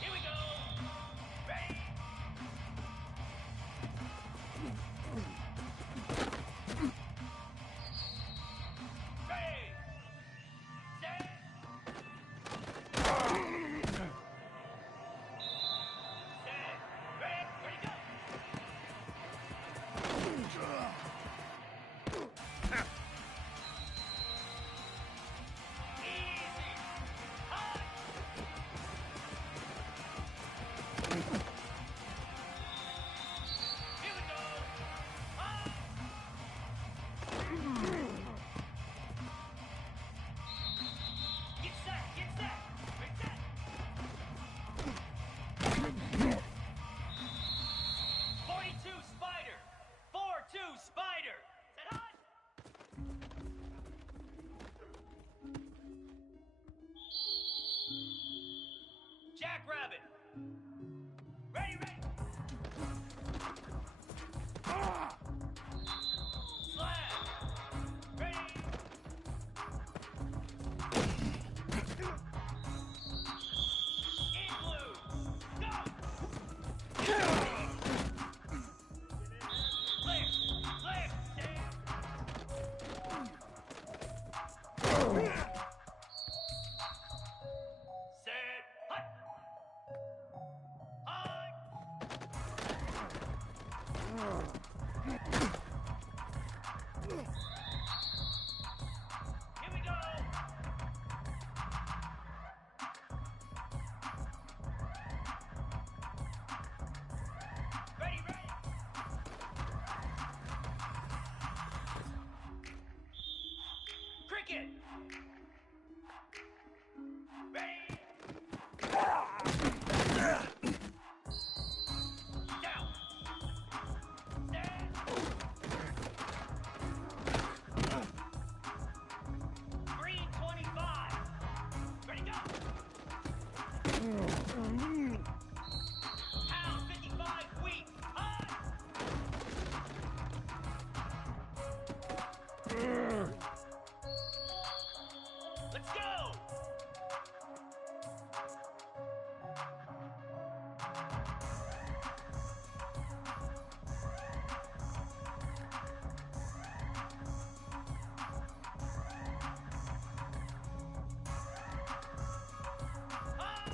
Here we go. Ready? Ready. Set. Set. Ready? Ready, go. Easy. High. Here we go. High. Get set. Get set. Get set. 42 Spider. 4-2 Spider. Set hot. Jackrabbit. Ready, ready. Slam. Ready. In blue. Go. Left. Left. Stand. Set. Hut. High. Here we go. Ready, ready. Cricket. Ready. Down. Stand. Green 25. Ready, go. Pound 55 wheat. High. Let's go. High.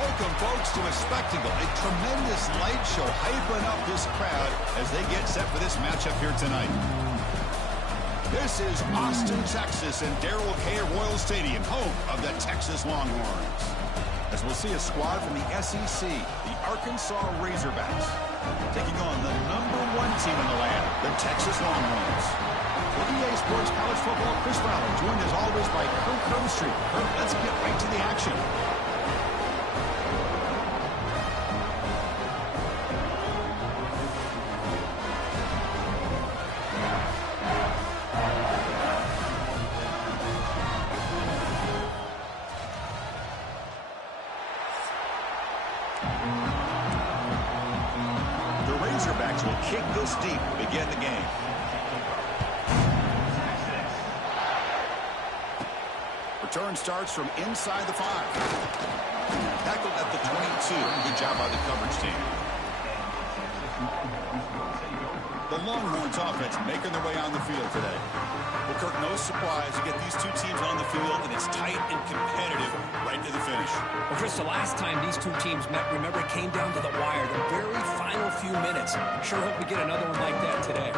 Welcome, folks, to a spectacle, a tremendous light show hyping up this crowd as they get set for this matchup here tonight. This is Austin, Texas, and Darrell K. Royal Stadium, home of the Texas Longhorns. As we'll see a squad from the SEC, the Arkansas Razorbacks, taking on the #1 team in the land, the Texas Longhorns. For EA Sports College Football, Chris Fowler, joined as always by Kirk Herbstreit. Kirk, let's get right to the action. The Razorbacks will kick this deep to begin the game. Return starts from inside the 5. Tackled at the 22. Good job by the coverage team. The Longhorns offense making their way on the field today. Well, Kirk, no surprise. You get these two teams on the field, and it's tight and competitive right to the finish. Well, Chris, the last time these two teams met, remember, it came down to the wire, the very final few minutes. Sure hope we get another one like that today.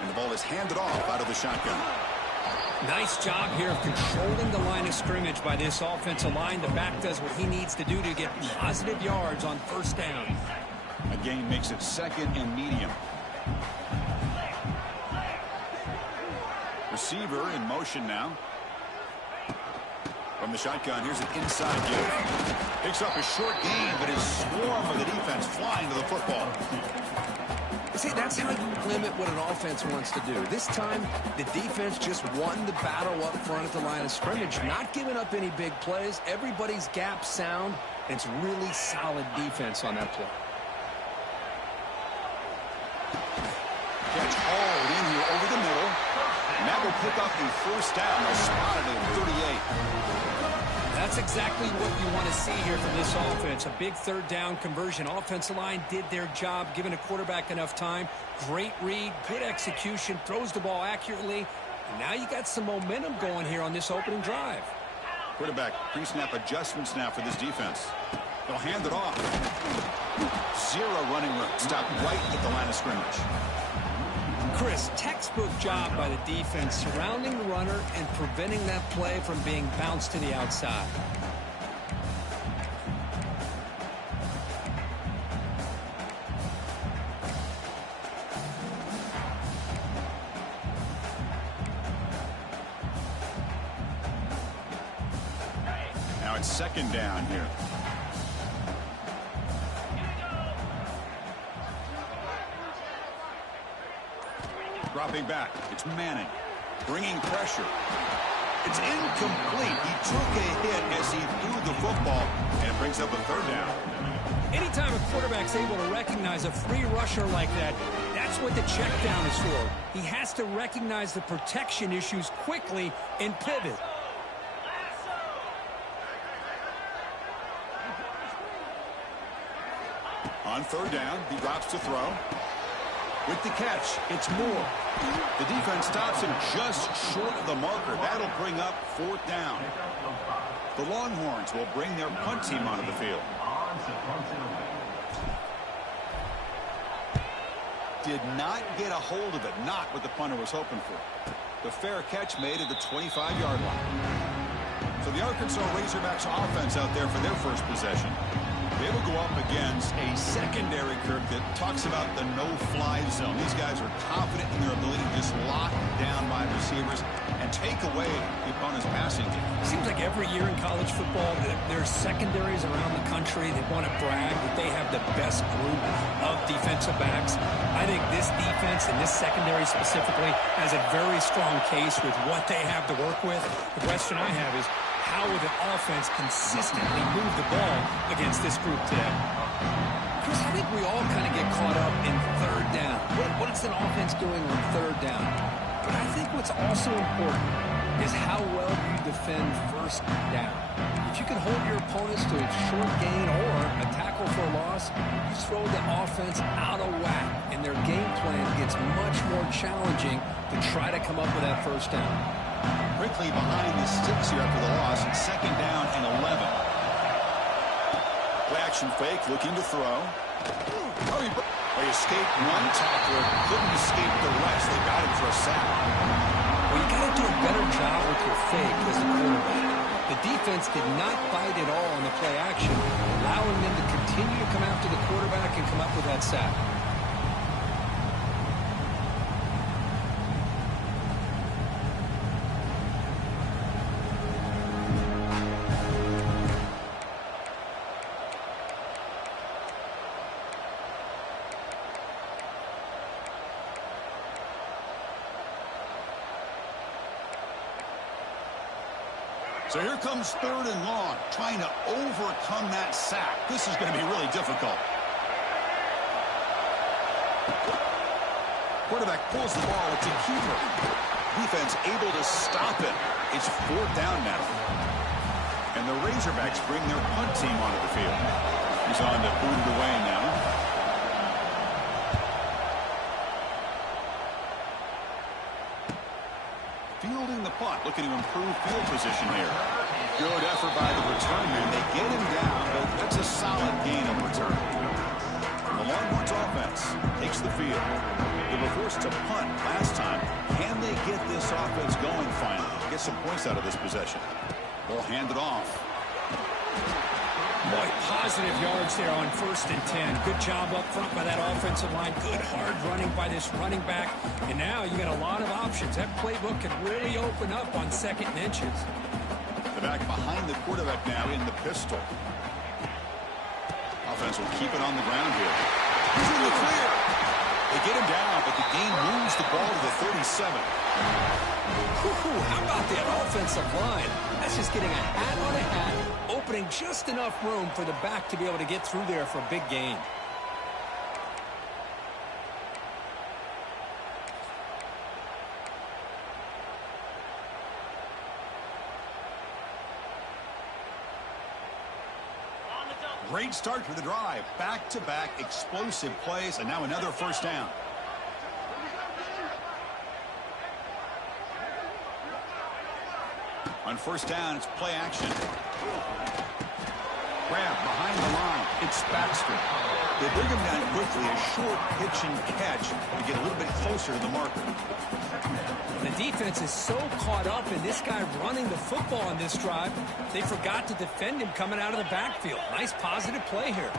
And the ball is handed off out of the shotgun. Nice job here of controlling the line of scrimmage by this offensive line. The back does what he needs to do to get positive yards on first down. A gain makes it second and medium. Receiver in motion now. From the shotgun, here's an inside give. Picks up a short gain, but his swarm of the defense flying to the football. See, that's how you limit what an offense wants to do. This time, the defense just won the battle up front at the line of scrimmage, not giving up any big plays. Everybody's gap sound, and it's really solid defense on that play. Catch all in here over the middle. And that will pick up the first down. They'll spot it at 38. That's exactly what you want to see here from this offense. A big third down conversion. Offensive line did their job, giving a quarterback enough time. Great read, good execution, throws the ball accurately. And now you got some momentum going here on this opening drive. Quarterback pre-snap adjustments now for this defense. They'll hand it off. Zero running room. Stop right at the line of scrimmage. Chris, textbook job by the defense surrounding the runner and preventing that play from being bounced to the outside. Now it's second down here. Dropping back. It's Manning. Bringing pressure. It's incomplete. He took a hit as he threw the football, and it brings up a third down. Anytime a quarterback's able to recognize a free rusher like that, that's what the check down is for. He has to recognize the protection issues quickly and pivot. On third down, he drops to throw. With the catch, it's Moore. The defense stops him just short of the marker. That'll bring up 4th down. The Longhorns will bring their punt team onto the field. Did not get a hold of it. Not what the punter was hoping for. The fair catch made at the 25-yard line. So the Arkansas Razorbacks offense out there for their first possession. They will go up against a secondary, Kirk, that talks about the no-fly zone. These guys are confident in their ability to just lock down wide receivers and take away the opponent's passing game. Seems like every year in college football, there's secondaries around the country that want to brag that they have the best group of defensive backs. I think this defense and this secondary specifically has a very strong case with what they have to work with. The question I have is, how will the offense consistently move the ball against this group today? Chris, I think we all kind of get caught up in 3rd down. What is an offense doing on 3rd down? But I think what's also important is how well you defend 1st down. If you can hold your opponents to a short gain or a tackle for a loss, you throw the offense out of whack, and their game plan gets much more challenging to try to come up with that 1st down. Quickly behind the sticks here after the loss. 2nd down and 11. Play action fake, looking to throw. They escaped one tackler, couldn't escape the rest. They got him for a sack. Well, you got to do a better job with your fake as a quarterback. The defense did not bite at all on the play action, allowing them to continue to come after the quarterback and come up with that sack. So here comes 3rd and long, trying to overcome that sack. This is going to be really difficult. Quarterback pulls the ball. It's a keeper. Defense able to stop it. It's 4th down now. And the Razorbacks bring their punt team onto the field. He's on to boot it away now. Fielding the punt, looking to improve field position here. Good effort by the return man. They get him down, but that's a solid gain of return. The Longhorns offense takes the field. They were forced to punt last time. Can they get this offense going finally? Get some points out of this possession. Ball handed off. Boy, positive yards there on 1st and 10. Good job up front by that offensive line. Good hard running by this running back. And now you got a lot of options. That playbook can really open up on 2nd and inches. The back behind the quarterback now in the pistol. Offense will keep it on the ground here. He's in the clear. They get him down, but the game moves the ball to the 37. How about that offensive line? That's just getting a hat on a hat, opening just enough room for the back to be able to get through there for a big gain. Great start to the drive. Back-to-back explosive plays, and now another 1st down. On 1st down, it's play action. Grab behind the line. It's Baxter. They bring him down quickly. A short pitch and catch to get a little bit closer to the marker. The defense is so caught up in this guy running the football on this drive, they forgot to defend him coming out of the backfield. Nice positive play here.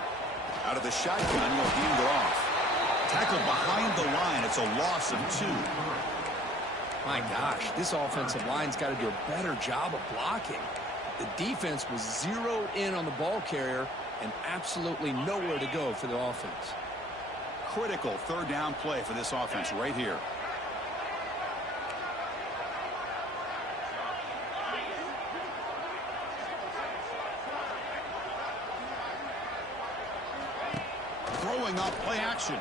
Out of the shotgun, he'll hand it off. Tackled behind the line. It's a loss of 2. My gosh, this offensive line's got to do a better job of blocking. The defense was zeroed in on the ball carrier and absolutely nowhere to go for the offense. Critical 3rd down play for this offense right here. Throwing up play action.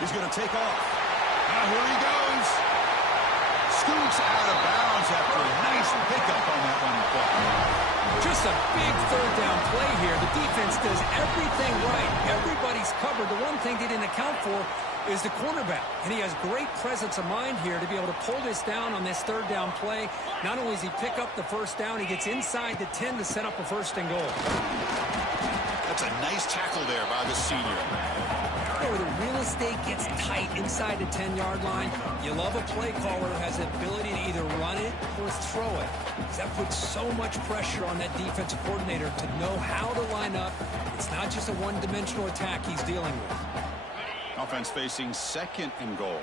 He's going to take off. Now here he goes. Scoots out of bounds after a nice pickup on that one play. Just a big 3rd down play here. The defense does everything right. Everybody's covered. The one thing they didn't account for is the quarterback. And he has great presence of mind here to be able to pull this down on this third down play. Not only does he pick up the first down, he gets inside the 10 to set up a 1st and goal. That's a nice tackle there by the senior. Where the real estate gets tight inside the 10-yard line, you love a play caller who has the ability to either run it or throw it. That puts so much pressure on that defensive coordinator to know how to line up. It's not just a one-dimensional attack he's dealing with. Offense facing 2nd and goal.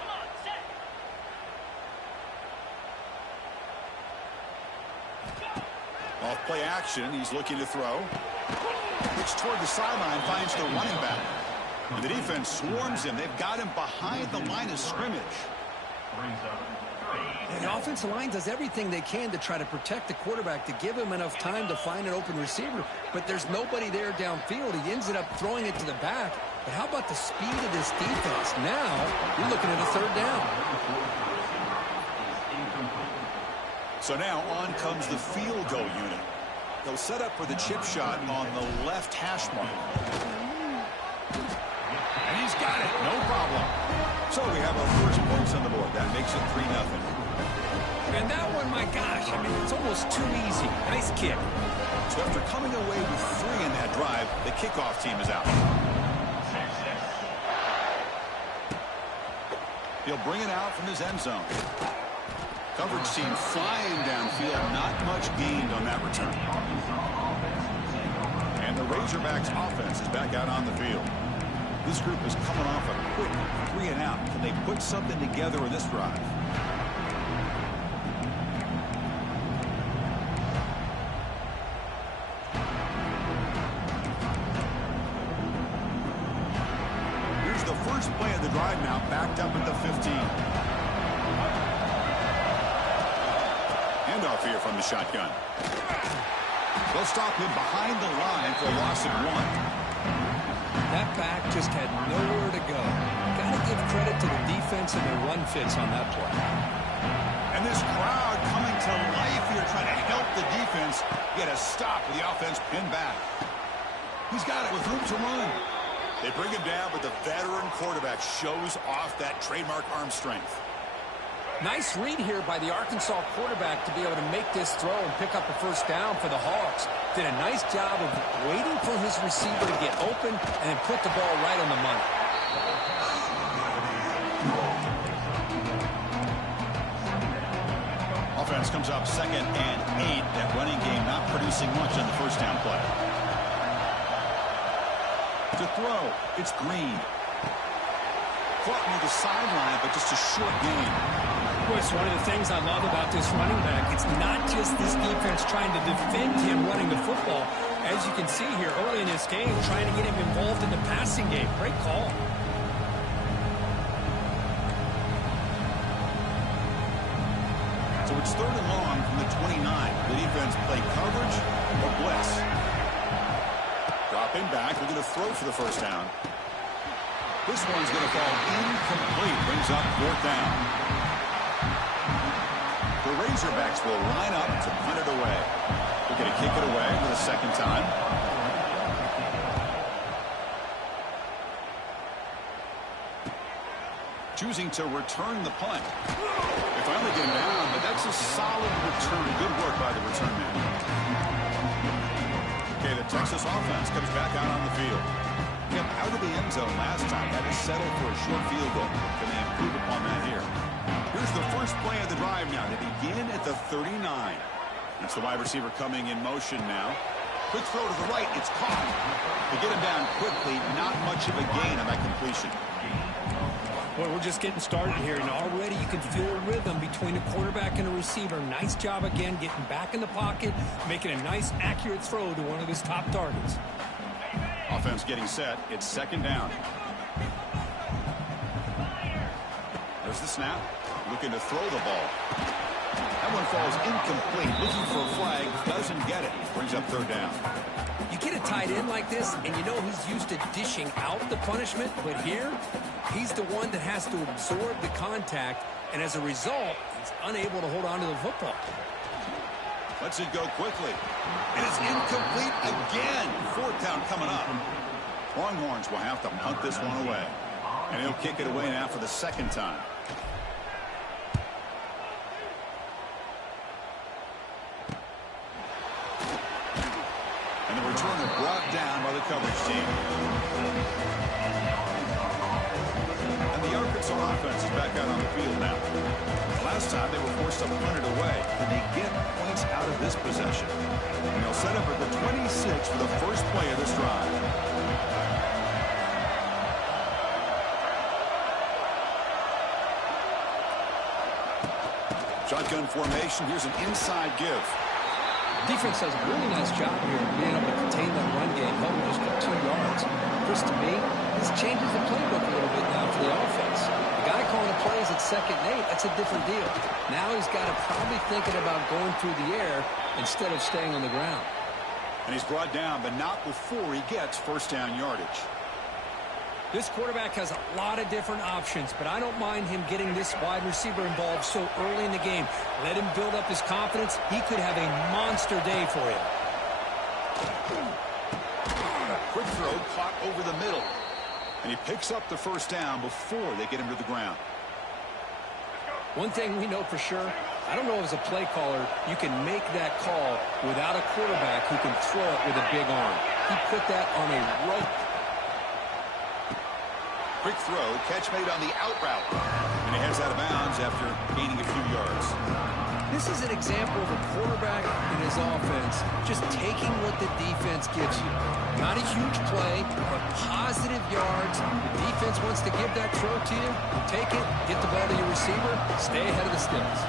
Come on, set. Off play action, he's looking to throw. Which toward the sideline finds the running back. And the defense swarms him. They've got him behind the line of scrimmage. And the offensive line does everything they can to try to protect the quarterback, to give him enough time to find an open receiver. But there's nobody there downfield. He ends up throwing it to the back. But how about the speed of this defense? Now, you're looking at a 3rd down. So now on comes the field goal unit. They'll set up for the chip shot on the left hash mark. And he's got it, no problem. So we have our first points on the board. That makes it 3-0. And that one, my gosh, I mean, it's almost too easy. Nice kick. So after coming away with 3 in that drive, the kickoff team is out. He'll bring it out from his end zone. Coverage team flying downfield, not much gained on that return. And the Razorbacks offense is back out on the field. This group is coming off a quick 3 and out. Can they put something together in this drive? Here's the first play of the drive now, backed up at the 15. Handoff here from the shotgun. They'll stop him behind the line for a loss of 1. That back just had nowhere to go. Got to give credit to the defense and their run fits on that play. And this crowd coming to life here, trying to help the defense get a stop with the offense pinned back. He's got it with room to run. They bring him down, but the veteran quarterback shows off that trademark arm strength. Nice read here by the Arkansas quarterback to be able to make this throw and pick up a 1st down for the Hawks. Did a nice job of waiting for his receiver to get open and then put the ball right on the money. Offense comes up 2nd and 8. That running game not producing much on the 1st down play. To throw, it's Green. Fought near the sideline, but just a short gain. Boy, it's one of the things I love about this running back. It's not just this defense trying to defend him running the football. As you can see here early in this game, trying to get him involved in the passing game. Great call. So it's 3rd and long from the 29. The defense play coverage or blitz. Dropping back, they're going to throw for the 1st down. This one's going to fall incomplete. Brings up 4th down. The Razorbacks will line up to punt it away. They're going to kick it away for the 2nd time. Choosing to return the punt. They finally get him down, but that's a solid return. Good work by the return man. Okay, the Texas offense comes back out on the field. Yep, out of the end zone last time. Had to settle for a short field goal. Can they improve upon that here? Here's the first play of the drive now. They begin at the 39. It's the wide receiver coming in motion now. Quick throw to the right. It's caught. They get him down quickly. Not much of a gain on that completion. Boy, we're just getting started here, and already you can feel a rhythm between the quarterback and the receiver. Nice job again getting back in the pocket, making a nice, accurate throw to one of his top targets. Offense getting set. It's 2nd down. There's the snap. Looking to throw the ball. That one falls incomplete. Looking for a flag. Doesn't get it. Brings up 3rd down. You get a tight end like this, and you know he's used to dishing out the punishment, but here, he's the one that has to absorb the contact, and as a result, he's unable to hold on to the football. Lets it go quickly. And it's incomplete again. Fourth down coming up. Longhorns will have to punt this one away. And he'll kick it away now for the second time. And the returner brought down by the coverage team. And the Arkansas offense is back out on the field now. Last time they were forced to punt it away. Can they get points out of this possession? And they'll set up at the 26 for the first play of this drive. Shotgun formation. Here's an inside give. Defense does a really nice job here of being able to contain that run game, holding just to 2 yards. Chris, to me, this changes the playbook a little bit now for the offense. The guy calling the plays at 2nd and 8, that's a different deal. Now he's got to probably thinking about going through the air instead of staying on the ground. And he's brought down, but not before he gets first down yardage. This quarterback has a lot of different options, but I don't mind him getting this wide receiver involved so early in the game. Let him build up his confidence. He could have a monster day for you. Quick throw caught over the middle. And he picks up the first down before they get him to the ground. One thing we know for sure, I don't know as a play caller, you can make that call without a quarterback who can throw it with a big arm. He put that on a rope. Quick throw, catch made on the out route. And he heads out of bounds after gaining a few yards. This is an example of a quarterback in his offense just taking what the defense gives you. Not a huge play, but positive yards. The defense wants to give that throw to you. You take it, get the ball to your receiver, stay ahead of the sticks.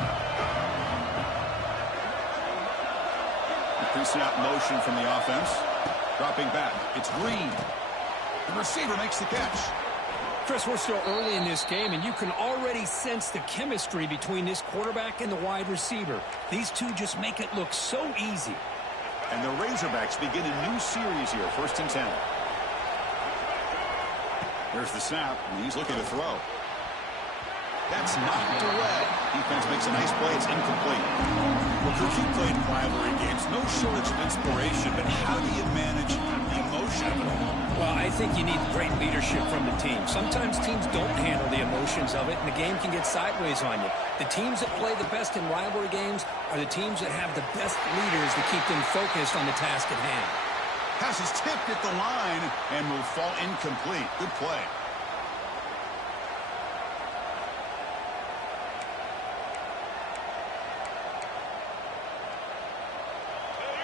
Pre-snap motion from the offense. Dropping back, it's Green. The receiver makes the catch. Chris, we're still early in this game, and you can already sense the chemistry between this quarterback and the wide receiver. These two just make it look so easy. And the Razorbacks begin a new series here, 1st and 10. There's the snap, and he's looking to throw. That's knocked away. Defense makes a nice play. It's incomplete. Well, Coach, you played rivalry games. No shortage of inspiration, but how do you manage the emotion of it all? Well, I think you need great leadership from the team. Sometimes teams don't handle the emotions of it, and the game can get sideways on you. The teams that play the best in rivalry games are the teams that have the best leaders to keep them focused on the task at hand. Pass is tipped at the line and will fall incomplete. Good play.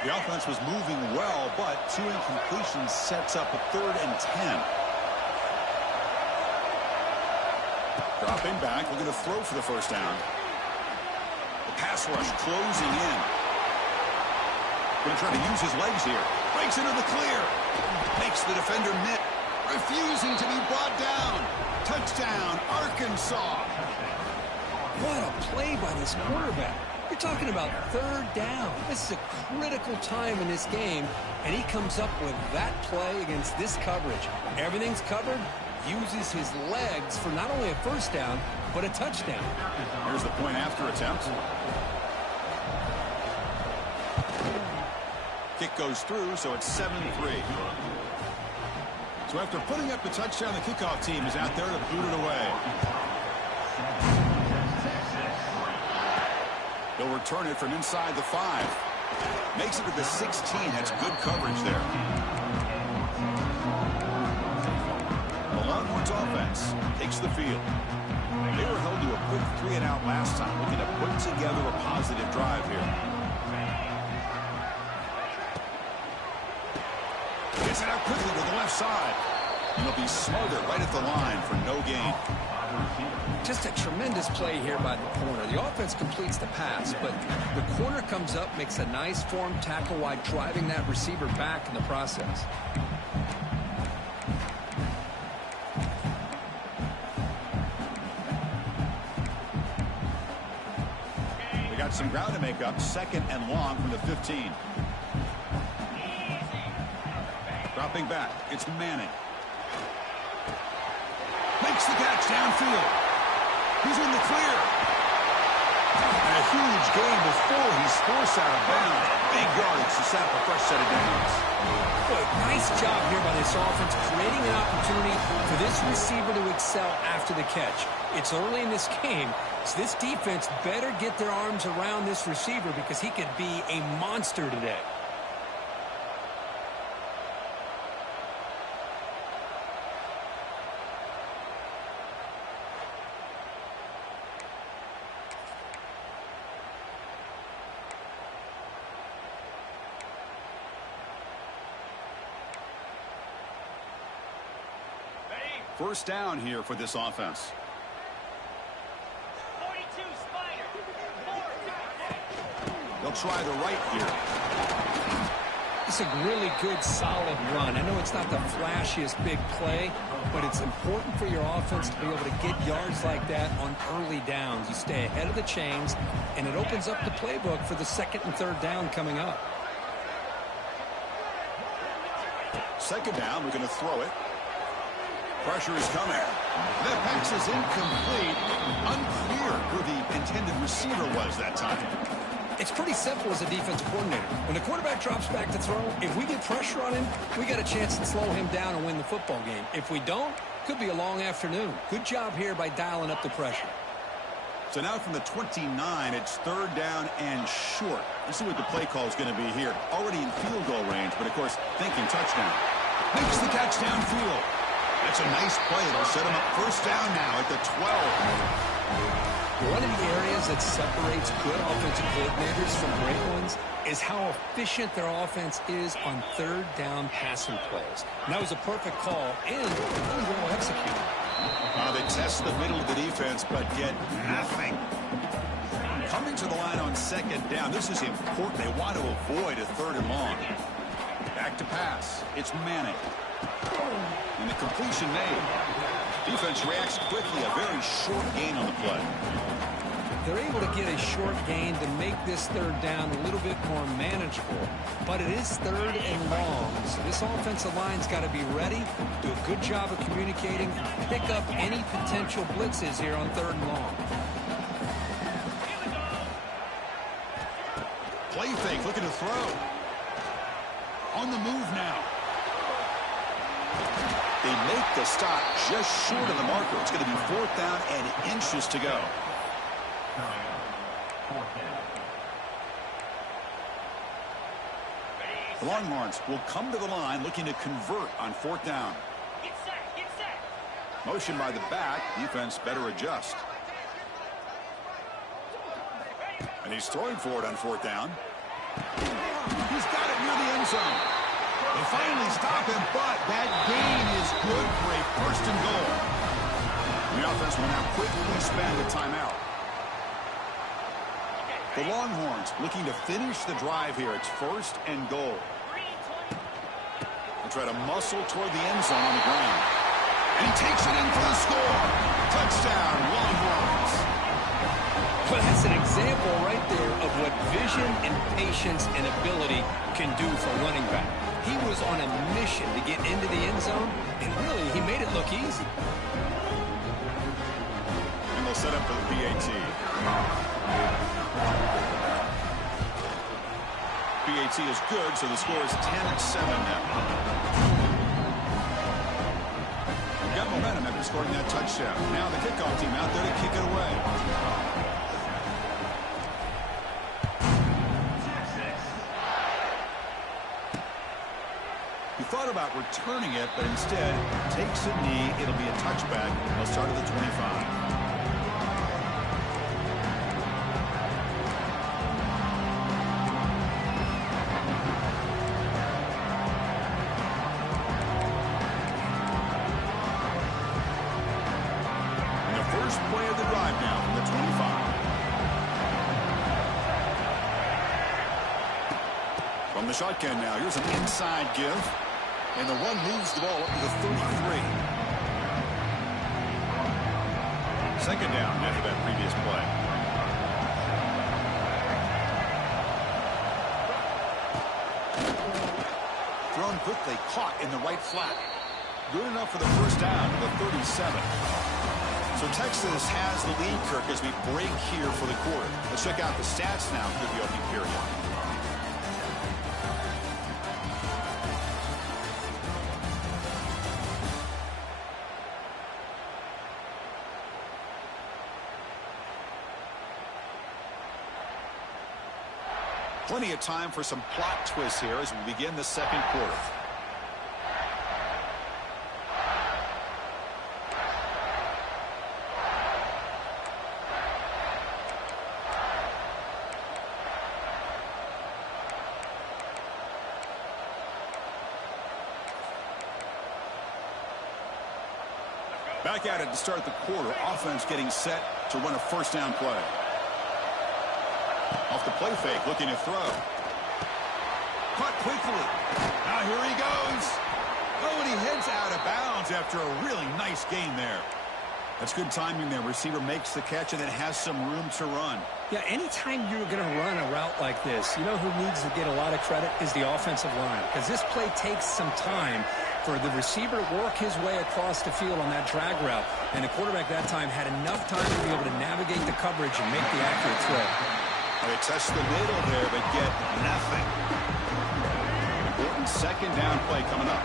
The offense was moving well, but 2 incompletions sets up a 3rd and 10. Dropping back, looking to throw for the first down. The pass rush closing in. Going to try to use his legs here. Breaks into the clear. Makes the defender miss. Refusing to be brought down. Touchdown, Arkansas. What a play by this quarterback. You're talking about 3rd down. This is a critical time in this game, and he comes up with that play against this coverage. Everything's covered, uses his legs for not only a first down, but a touchdown. Here's the point after attempt. Kick goes through, so it's 7-3. So after putting up the touchdown, the kickoff team is out there to boot it away. They'll return it from inside the 5. Makes it to the 16. That's good coverage there. The Longhorns offense takes the field. They were held to a quick 3-and-out last time, looking to put together a positive drive here. Gets it out quickly to the left side. And they'll be smothered right at the line for no gain. Just a tremendous play here by the corner. The offense completes the pass, but the corner comes up, makes a nice form tackle while driving that receiver back in the process. We got some ground to make up. 2nd and long from the 15. Dropping back. It's Manning. Makes the catch downfield. He's in the clear. And a huge gain before he's forced out of bounds. Big yardage to set up a fresh set of downs. Good. Nice job here by this offense, creating an opportunity for this receiver to excel after the catch. It's early in this game, so this defense better get their arms around this receiver because he could be a monster today. First down here for this offense. 42 Spider. They'll try the right here. It's a really good, solid run. I know it's not the flashiest big play, but it's important for your offense to be able to get yards like that on early downs. You stay ahead of the chains, and it opens up the playbook for the second and third down coming up. Second down, we're going to throw it. Pressure is coming. That pass is incomplete. Unclear who the intended receiver was that time. It's pretty simple as a defensive coordinator. When the quarterback drops back to throw, if we get pressure on him, we got a chance to slow him down and win the football game. If we don't, could be a long afternoon. Good job here by dialing up the pressure. So now from the 29, it's third down and short. Let's see what the play call is going to be here. Already in field goal range, but of course, thinking touchdown. Makes the catch downfield. That's a nice play. It'll set him up first down now at the 12. One of the areas that separates good offensive coordinators from great ones is how efficient their offense is on third down passing plays. And that was a perfect call and really well executed. They test the middle of the defense, but get nothing. Coming to the line on second down. This is important. They want to avoid a third and long. Back to pass. It's Manning. And the completion made. Defense reacts quickly. A very short gain on the play. They're able to get a short gain to make this third down a little bit more manageable. But it is third and long. So this offensive line's got to be ready, do a good job of communicating, and pick up any potential blitzes here on third and long. Play fake, looking to throw. On the move now. They make the stop just short of the marker. It's going to be fourth down and inches to go. The Longhorns will come to the line looking to convert on fourth down. Get set, get set. Motion by the back. Defense better adjust. And he's throwing for it on fourth down. He's got it near the end zone. They finally stop him, but that gain is good for a first and goal. The offense will now quickly spend a timeout. The Longhorns looking to finish the drive here. It's first and goal. They'll try to muscle toward the end zone on the ground. And he takes it in for the score. Touchdown, Longhorns. Well, that's an example right there of what vision and patience and ability can do for running back. He was on a mission to get into the end zone, and really, he made it look easy. And they'll set up for the PAT. PAT is good, so the score is 10-7 now. Got momentum after scoring that touchdown. Now the kickoff team out there to kick it away. He thought about returning it, but instead takes a knee. It'll be a touchback. They'll start at the 25. And the first play of the drive now from the 25. From the shotgun now, here's an inside give. And the one moves the ball up to the 33. Second down after that previous play. Thrown quickly, caught in the right flat. Good enough for the first down to the 37. So So Texas has the lead, Kirk, as we break here for the quarter. Let's check out the stats now through the opening period. Plenty of time for some plot twists here as we begin the second quarter. Back at it to start the quarter. Offense getting set to run a first down play. Off the play fake, looking to throw. Caught quickly. Now here he goes. Oh, and he heads out of bounds after a really nice gain there. That's good timing there. Receiver makes the catch and then has some room to run. Yeah, anytime you're going to run a route like this, you know who needs to get a lot of credit is the offensive line. Because this play takes some time for the receiver to work his way across the field on that drag route. And the quarterback that time had enough time to be able to navigate the coverage and make the accurate throw. They touch the middle there, but get nothing. Important second down play coming up.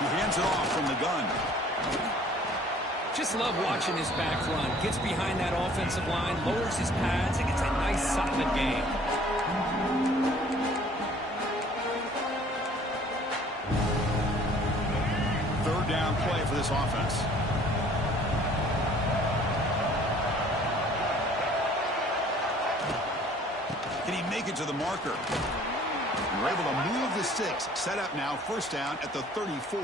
He hands it off from the gun. Just love watching his back run. Gets behind that offensive line, lowers his pads, and gets a nice solid gain. Third down play for this offense. Can he make it to the marker? We're able to move the sticks. Set up now, first down at the 34.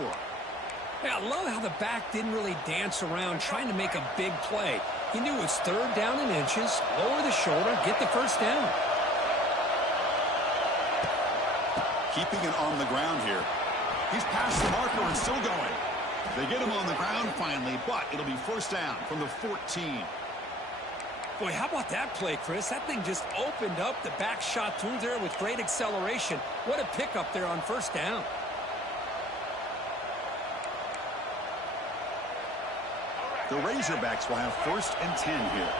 Yeah, I love how the back didn't really dance around trying to make a big play. He knew it's third down in inches, lower the shoulder, get the first down. Keeping it on the ground here. He's past the marker and still going. They get him on the ground finally, but it'll be first down from the 14. Boy, how about that play, Chris? That thing just opened up. The back shot through there with great acceleration. What a pickup there on first down. The Razorbacks will have first and 10 here.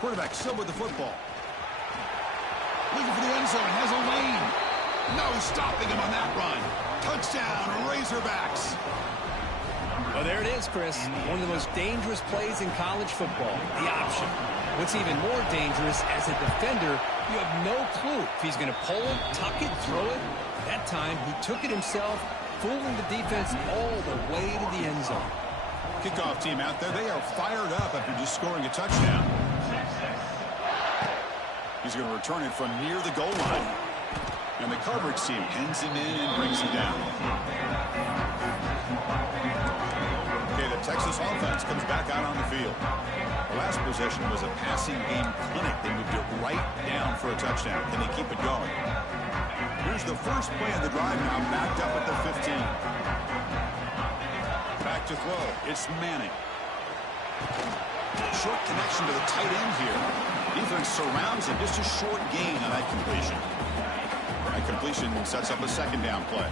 Quarterback still with the football. Looking for the end zone. Has a lane. No stopping him on that run. Touchdown, Razorbacks. Well, there it is, Chris. One of the most dangerous plays in college football, the option. What's even more dangerous, as a defender, you have no clue if he's going to pull it, tuck it, throw it. That time, he took it himself, fooling the defense all the way to the end zone. Kickoff team out there, they are fired up after just scoring a touchdown. He's going to return it from near the goal line. And the coverage team pins him in and brings him down. Okay, the Texas offense comes back out on the field. The last possession was a passing game clinic. They moved it right down for a touchdown. Can they keep it going? Here's the first play of the drive now, backed up at the 15. Back to throw. It's Manning. Short connection to the tight end here. Defense surrounds him. Just a short gain on that completion. That completion sets up a second down play.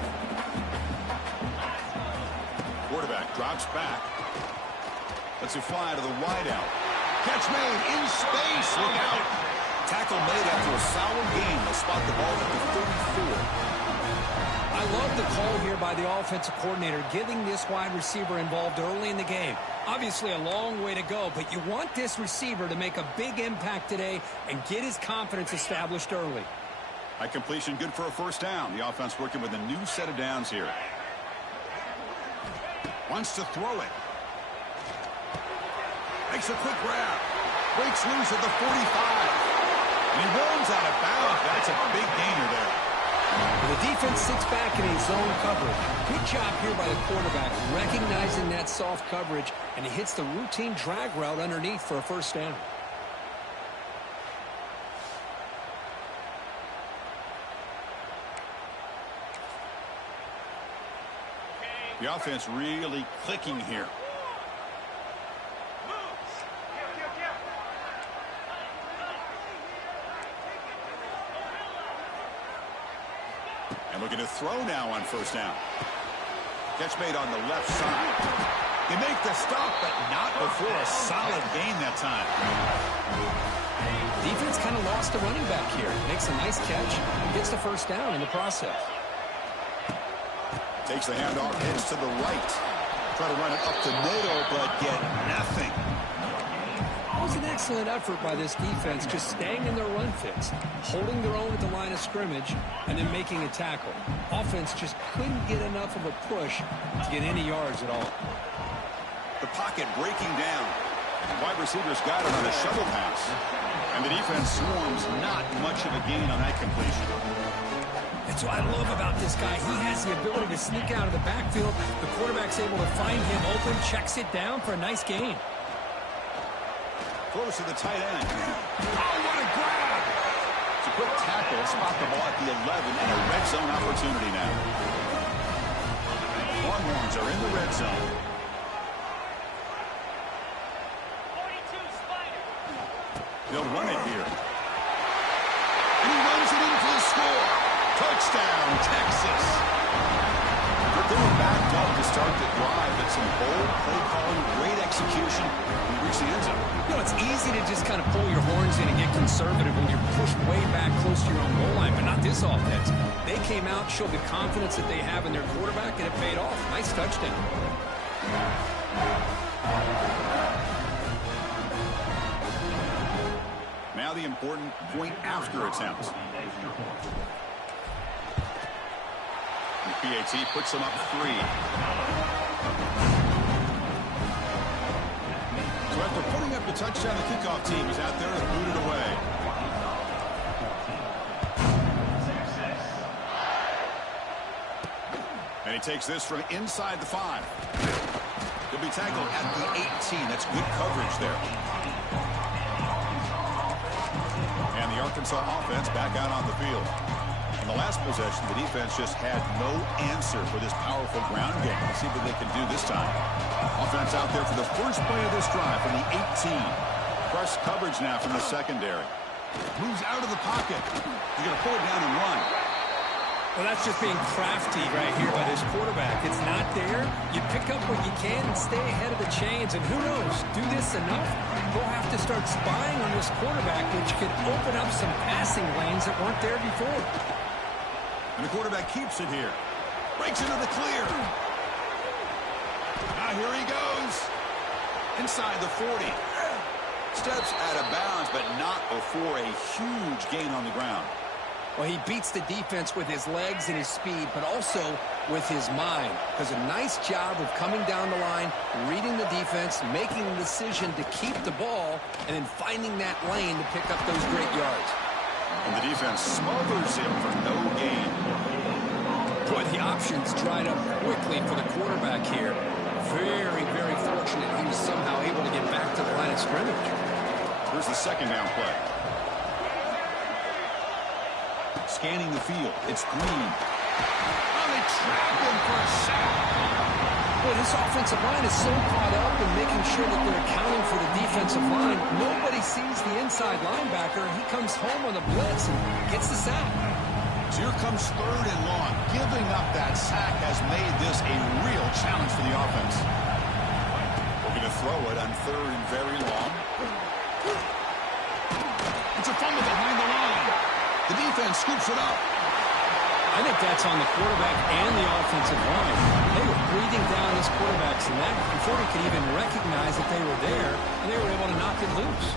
Quarterback drops back. Lets it fly to the wideout. Catch made in space. Look out. Tackle made after a solid gain. They'll spot the ball at the 34. I love the call here by the offensive coordinator, getting this wide receiver involved early in the game. Obviously a long way to go, but you want this receiver to make a big impact today and get his confidence established early. That completion good for a first down. The offense working with a new set of downs here. Wants to throw it. Makes a quick grab. Breaks loose at the 45. And he runs out of bounds. That's a big gainer there. The defense sits back in a zone coverage. Good job here by the quarterback, recognizing that soft coverage, and he hits the routine drag route underneath for a first down. The offense really clicking here. And looking to throw now on first down. Catch made on the left side. They make the stop, but not before a solid gain that time. Defense kind of lost the running back here. Makes a nice catch and gets the first down in the process. Takes the handoff, heads to the right. Try to run it up the middle, but get nothing. It was an excellent effort by this defense, just staying in their run fits, holding their own at the line of scrimmage, and then making a tackle. Offense just couldn't get enough of a push to get any yards at all. The pocket breaking down. Wide receivers got it on a shovel pass. And the defense swarms, not much of a gain on that completion. That's what I love about this guy. He has the ability to sneak out of the backfield. The quarterback's able to find him open, checks it down for a nice gain. Close to the tight end. Oh, what a grab! It's a quick tackle, spot the ball at the 11, and a red zone opportunity now. Longhorns are in the red zone. 42 Spider. They'll run it here. And he runs it in for the score. Touchdown, Texas. They were backed up to start the drive, but some bold play calling, great execution, and we reach the end zone. You know, it's easy to just kind of pull your horns in and get conservative when you're pushed way back close to your own goal line, but not this offense. They came out, showed the confidence that they have in their quarterback, and it paid off. Nice touchdown. Now the important point after attempt. The PAT puts them up 3. So after putting up the touchdown, the kickoff team is out there to boot it away. And he takes this from inside the 5. He'll be tackled at the 18. That's good coverage there. And the Arkansas offense back out on the field. In the last possession, the defense just had no answer for this powerful ground game. Let's see what they can do this time. Offense out there for the first play of this drive from the 18. Press coverage now from the secondary. Moves out of the pocket. He's going to pull it down and run. Well, that's just being crafty right here by this quarterback. It's not there. You pick up what you can and stay ahead of the chains. And who knows, do this enough, they'll have to start spying on this quarterback, which could open up some passing lanes that weren't there before. And the quarterback keeps it here. Breaks into the clear. Now here he goes. Inside the 40. Steps out of bounds, but not before a huge gain on the ground. Well, he beats the defense with his legs and his speed, but also with his mind. Does a nice job of coming down the line, reading the defense, making the decision to keep the ball, and then finding that lane to pick up those great yards. And the defense smothers him for no gain. Boy, the options dried up quickly for the quarterback here. Very, very fortunate he was somehow able to get back to the line of scrimmage. Here's the second down play. Scanning the field. It's Green. Oh, they trap him for a sack. Boy, this offensive line is so caught up in making sure that they're accounting for the defensive line. Nobody sees the inside linebacker. He comes home on the blitz and gets the sack. So here comes 3rd and long. Giving up that sack has made this a real challenge for the offense. Looking to throw it on 3rd and very long. It's a fumble behind the line. The defense scoops it up. I think that's on the quarterback and the offensive line. They were breathing down this quarterback's neck before he could even recognize that they were there, and they were able to knock it loose.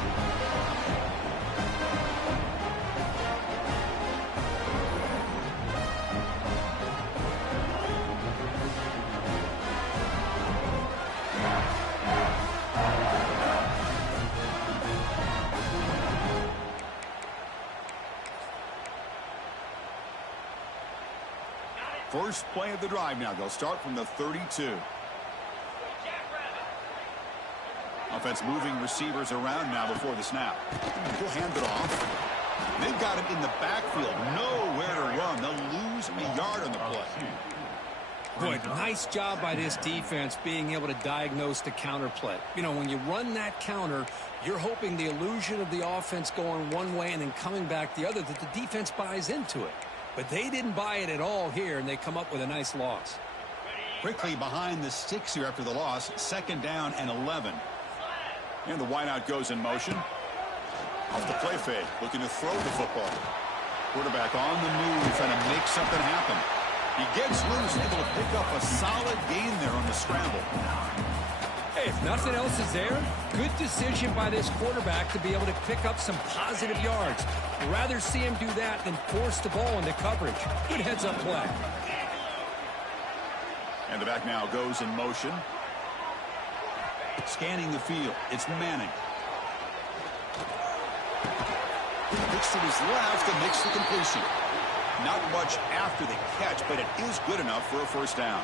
First play of the drive now. They'll start from the 32. Offense moving receivers around now before the snap. He'll hand it off. They've got him in the backfield. Nowhere to run. They'll lose a yard on the play. Boy, nice job by this defense being able to diagnose the counter play. You know, when you run that counter, you're hoping the illusion of the offense going one way and then coming back the other, that the defense buys into it. But they didn't buy it at all here, and they come up with a nice loss. Quickly behind the sticks here after the loss. 2nd down and 11. And the wideout goes in motion. Off the play fake, looking to throw the football. Quarterback on the move, trying to make something happen. He gets loose, able to pick up a solid gain there on the scramble. Hey, if nothing else is there, good decision by this quarterback to be able to pick up some positive yards. I'd rather see him do that than force the ball into coverage. Good heads-up play. And the back now goes in motion. Scanning the field. It's Manning. Looks to his left and makes the completion. Not much after the catch, but it is good enough for a 1st down.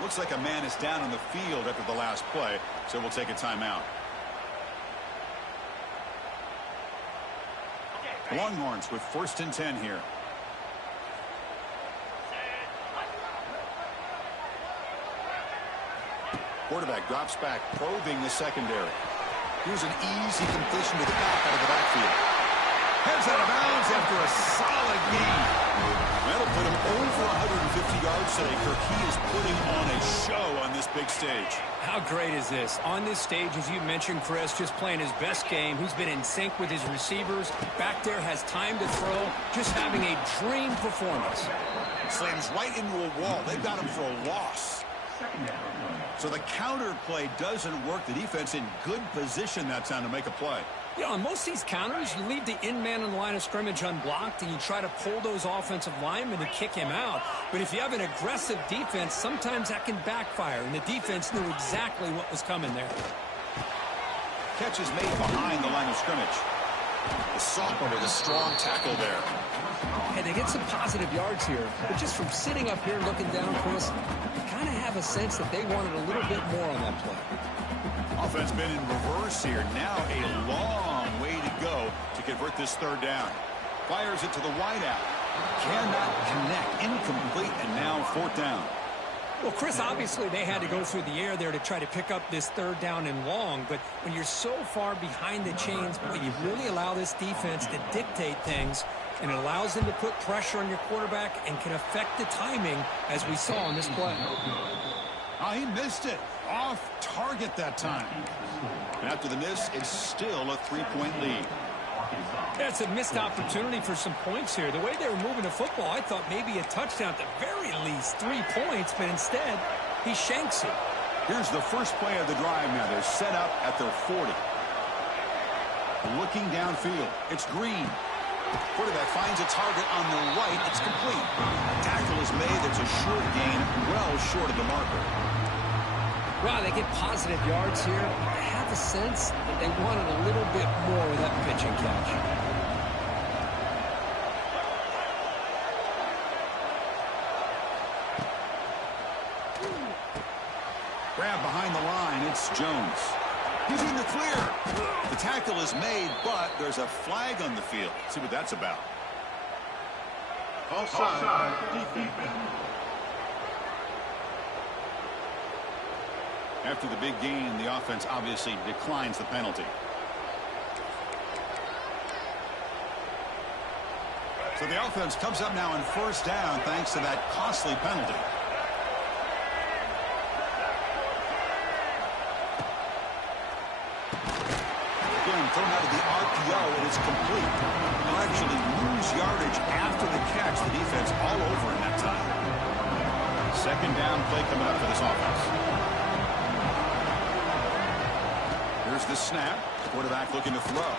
Looks like a man is down on the field after the last play, so we'll take a timeout. Longhorns with 1st and 10 here. Quarterback drops back, probing the secondary. Here's an easy completion to the back out of the backfield. Heads out of bounds after a solid gain. That'll put him over 150 yards today. Kirk, he is putting on a show on this big stage. How great is this? On this stage, as you mentioned, Chris, just playing his best game. He's been in sync with his receivers. Back there, has time to throw. Just having a dream performance. Slams right into a wall. They've got him for a loss. So the counter play doesn't work. The defense in good position that time to make a play. You know, on most of these counters, you leave the in-man on the line of scrimmage unblocked, and you try to pull those offensive linemen to kick him out. But if you have an aggressive defense, sometimes that can backfire, and the defense knew exactly what was coming there. Catch is made behind the line of scrimmage. The sophomore with a strong tackle there. And they get some positive yards here, but just from sitting up here looking down, Chris, you kind of have a sense that they wanted a little bit more on that play. Offense been in reverse here. Now a long way to go to convert this 3rd down. Fires it to the wideout. Cannot connect. Incomplete, and now 4th down. Well, Chris, obviously they had to go through the air there to try to pick up this 3rd down and long, but when you're so far behind the chains, boy, you really allow this defense to dictate things, and it allows them to put pressure on your quarterback and can affect the timing, as we saw on this play. Oh, he missed it. Off target that time. And after the miss, it's still a 3-point lead. Yeah, it's a missed opportunity for some points here. The way they were moving the football, I thought maybe a touchdown at the very least, 3 points, but instead, he shanks it. Here's the first play of the drive now. They're set up at their 40. Looking downfield, it's Green. Quarterback finds a target on the right. It's complete. Tackle is made. That's a short gain, well short of the marker. Wow, they get positive yards here. I have a sense that they wanted a little bit more with that pitch and catch. Grab behind the line. It's Jones. He's in the clear. The tackle is made, but there's a flag on the field. Let's see what that's about. Offside. After the big gain, the offense obviously declines the penalty. So the offense comes up now on 1st down thanks to that costly penalty. Again, thrown out of the RPO, and it's complete. They'll actually lose yardage after the catch. The defense all over in that time. 2nd down play coming up for this offense. Here's the snap. Quarterback looking to throw.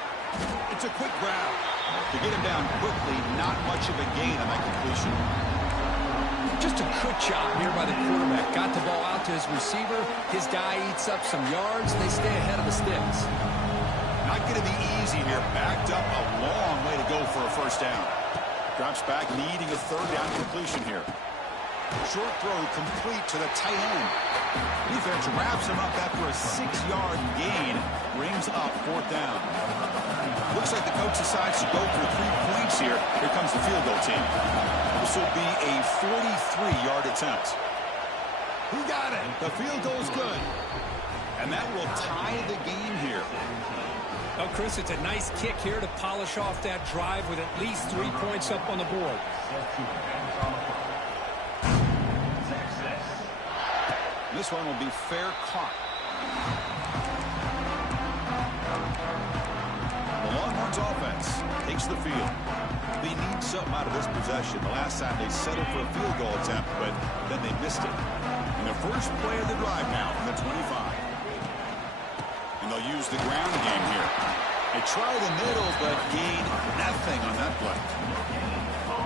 It's a quick grab. To get him down quickly, not much of a gain on that completion. Just a good job here by the quarterback. Got the ball out to his receiver. His guy eats up some yards. They stay ahead of the sticks. Not going to be easy here. Backed up a long way to go for a 1st down. Drops back, needing a 3rd down completion here. Short throw complete to the tight end. Defense wraps him up after a 6-yard gain. Brings up 4th down. Looks like the coach decides to go for 3 points here. Here comes the field goal team. This will be a 43-yard attempt. He got it. The field goal's good. And that will tie the game here. Well, Chris, it's a nice kick here to polish off that drive with at least 3 points up on the board. This one will be fair caught. The Longhorns offense takes the field. They need something out of this possession. The last time they settled for a field goal attempt, but then they missed it. And the first play of the drive now from the 25. And they'll use the ground game here. They try the middle, but gain nothing on that play.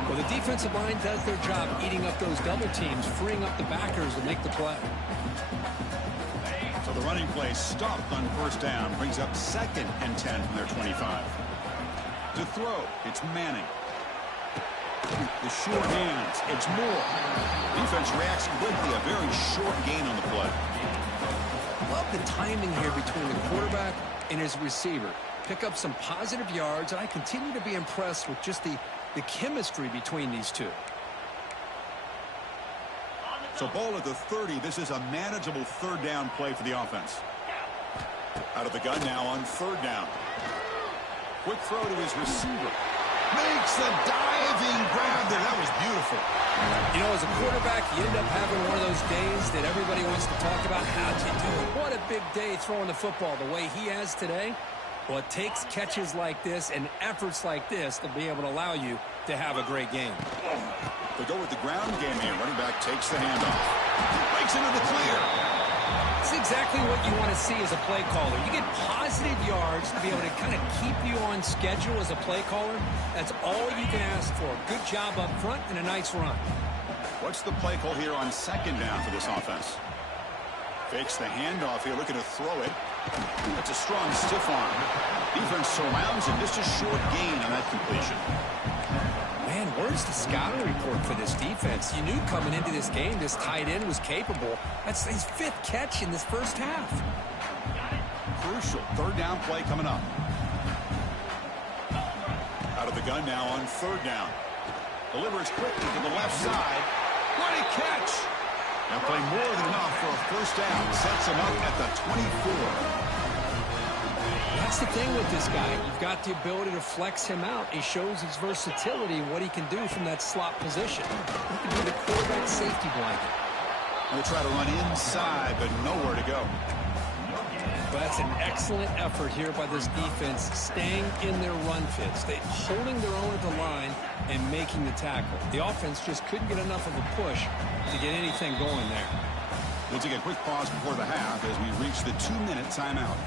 Well, the defensive line does their job eating up those double teams, freeing up the backers to make the play. So the running play stopped on first down, brings up 2nd and 10 from their 25. To throw, it's Manning. The short hands, it's Moore. Defense reacts quickly, a very short gain on the play. Love the timing here between the quarterback and his receiver. Pick up some positive yards, and I continue to be impressed with just the chemistry between these two. So ball at the 30. This is a manageable third down play for the offense. Out of the gun now on third down. Quick throw to his receiver. Makes the diving grab there. That was beautiful. You know, as a quarterback, you end up having one of those days that everybody wants to talk about. How'd you do it? What a big day throwing the football the way he has today. Well, it takes catches like this and efforts like this to be able to allow you to have a great game. They go with the ground game here. Running back takes the handoff. Breaks into the clear. It's exactly what you want to see as a play caller. You get positive yards to be able to kind of keep you on schedule as a play caller. That's all you can ask for. Good job up front and a nice run. What's the play call here on second down for this offense? Fakes the handoff here, looking to throw it. That's a strong stiff arm. Defense surrounds him. Just a short gain on that completion. Man, where's the scouting report for this defense? You knew coming into this game this tight end was capable. That's his 5th catch in this first half. Crucial third down play coming up. Out of the gun now on third down. Delivers quickly to the left side. What a catch! Now play more than enough for a first down. Sets him up at the 24. That's the thing with this guy. You've got the ability to flex him out. He shows his versatility and what he can do from that slot position. He can be the quarterback safety blanket. They'll try to run inside, but nowhere to go. But that's an excellent effort here by this defense, staying in their run fits. They holding their own at the line and making the tackle. The offense just couldn't get enough of a push to get anything going there. We'll take a quick pause before the half as we reach the 2-minute timeout.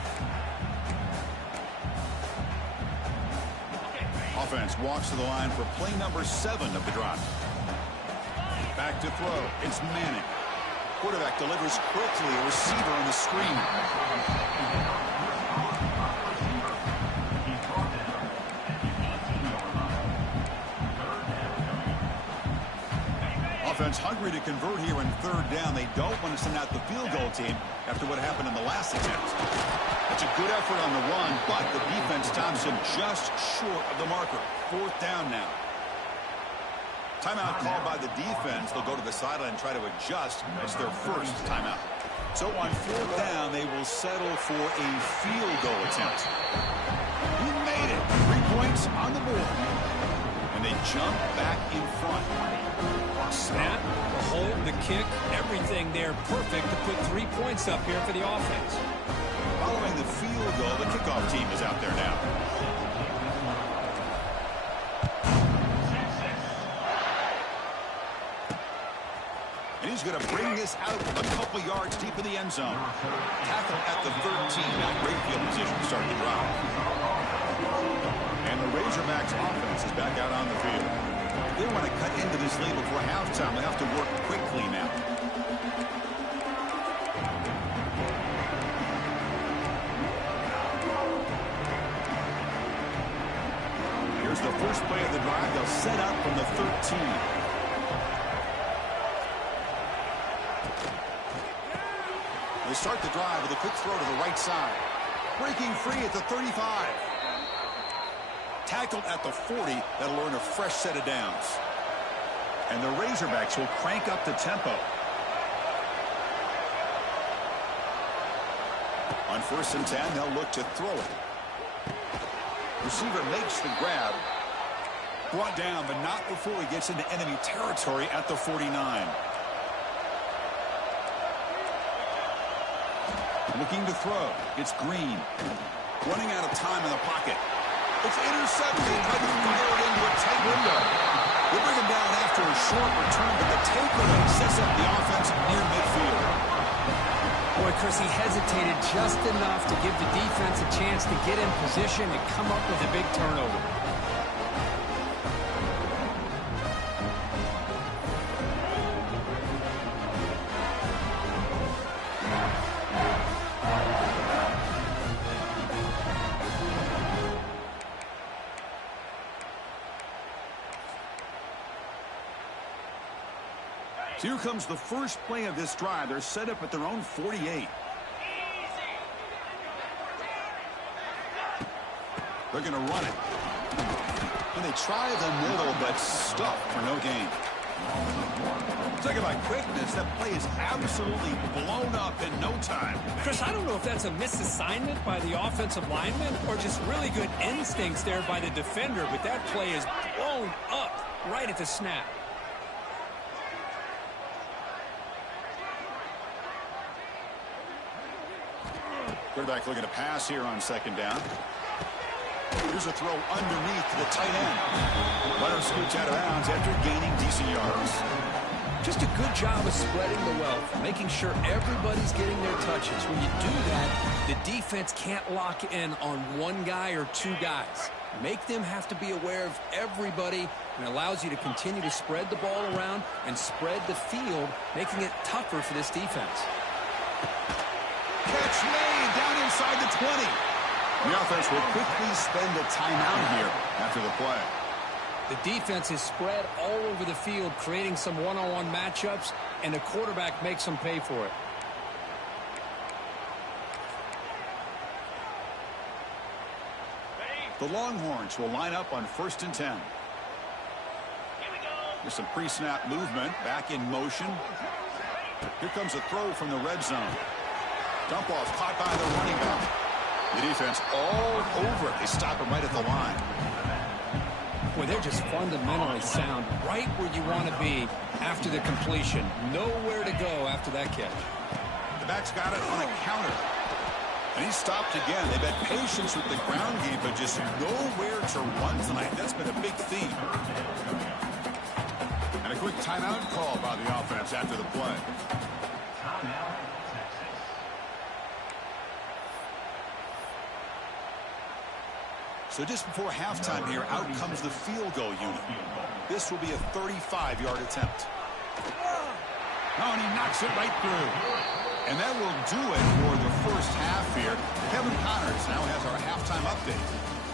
Offense walks to the line for play number 7 of the drive. Back to throw. It's Manning. Quarterback delivers quickly. A receiver on the screen. Offense hungry to convert here in third down. They don't want to send out the field goal team after what happened in the last attempt. That's a good effort on the run, but the defense stops him just short of the marker. Fourth down now. Timeout called by the defense. They'll go to the sideline and try to adjust. It's their first timeout. So on fourth down, they will settle for a field goal attempt. He made it. 3 points on the board. And they jump back in front. Snap, the hold, the kick, everything there perfect to put 3 points up here for the offense. Following the field goal, the kickoff team is out there now. And he's going to bring this out a couple yards deep in the end zone. Tackle at the 13. Now great field position to start the drive. And the Razorbacks offense is back out on the field. They want to cut into this lead before halftime. They have to work quickly now. Here's the first play of the drive. They'll set up from the 13. They start the drive with a quick throw to the right side. Breaking free at the 35. Tackled at the 40. That'll earn a fresh set of downs. And the Razorbacks will crank up the tempo. On 1st and 10, they'll look to throw it. Receiver makes the grab. Brought down, but not before he gets into enemy territory at the 49. Looking to throw. It's Green. Running out of time in the pocket. It's intercepted. Trying to fire it into a tight window. They bring him down after a short return, but the takeaway sets up the offense near midfield. Boy, Chris, he hesitated just enough to give the defense a chance to get in position and come up with a big turnover. Here comes the first play of this drive. They're set up at their own 48. They're going to run it. And they try the middle, but stuffed for no gain. Talk about quickness. That play is absolutely blown up in no time. Chris, I don't know if that's a misassignment by the offensive lineman or just really good instincts there by the defender, but that play is blown up right at the snap. Quarterback looking to pass here on second down. Here's a throw underneath to the tight end. Runner scoots out of bounds after gaining decent yards. Just a good job of spreading the wealth, making sure everybody's getting their touches. When you do that, the defense can't lock in on one guy or two guys. Make them have to be aware of everybody, and allows you to continue to spread the ball around and spread the field, making it tougher for this defense. Catch made down inside the 20. The offense will quickly spend a timeout here after the play. The defense is spread all over the field, creating some one-on-one matchups, and the quarterback makes them pay for it. The Longhorns will line up on 1st and 10. There's some pre-snap movement, back in motion. Here comes a throw from the red zone. Dump off caught by the running back. The defense all over it. They stop him right at the line. Boy, they're just fundamentally sound, right where you want to be after the completion. Nowhere to go after that catch. The back's got it on a counter. And he stopped again. They've had patience with the ground game, but just nowhere to run tonight. That's been a big theme. And a quick timeout call by the offense after the play. So just before halftime here, out comes the field goal unit. This will be a 35-yard attempt. Oh, and he knocks it right through. And that will do it for the first half here. Kevin Connors now has our halftime update.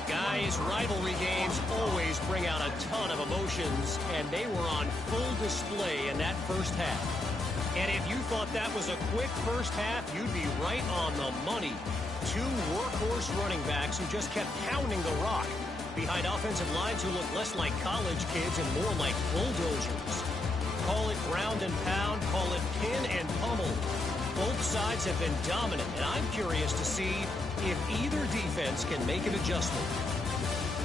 Guys, rivalry games always bring out a ton of emotions, and they were on full display in that first half. And if you thought that was a quick first half, you'd be right on the money. Two workhorse running backs who just kept pounding the rock behind offensive lines who look less like college kids and more like bulldozers. Call it ground and pound, call it pin and pummel. Both sides have been dominant, and I'm curious to see if either defense can make an adjustment.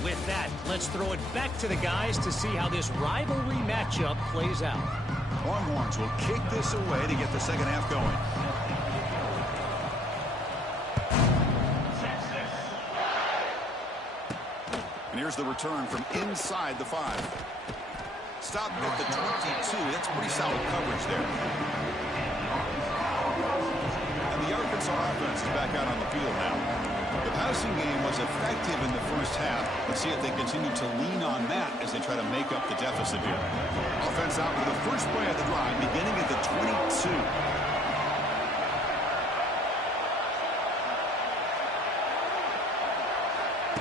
With that, let's throw it back to the guys to see how this rivalry matchup plays out. Longhorns will kick this away to get the second half going. And here's the return from inside the 5. Stopped at the 22. That's pretty solid coverage there. And the Arkansas offense is back out on the field now. The passing game was effective in the first half. Let's see if they continue to lean on that as they try to make up the deficit here. Offense out for the first play of the drive, beginning at the 22.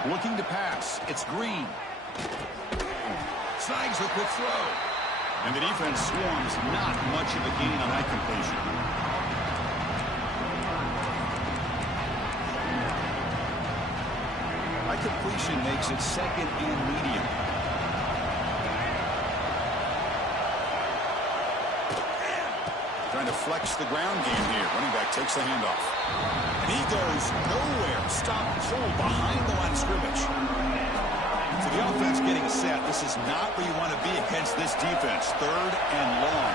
Looking to pass. It's Green. Snags the quick throw. And the defense swarms. Not much of a gain on that completion. That completion makes it second and medium. Trying to flex the ground game here. Running back takes the handoff. And He goes nowhere. Stop cold behind the line of scrimmage. So the offense getting set. This is not where you want to be against this defense. 3rd and long.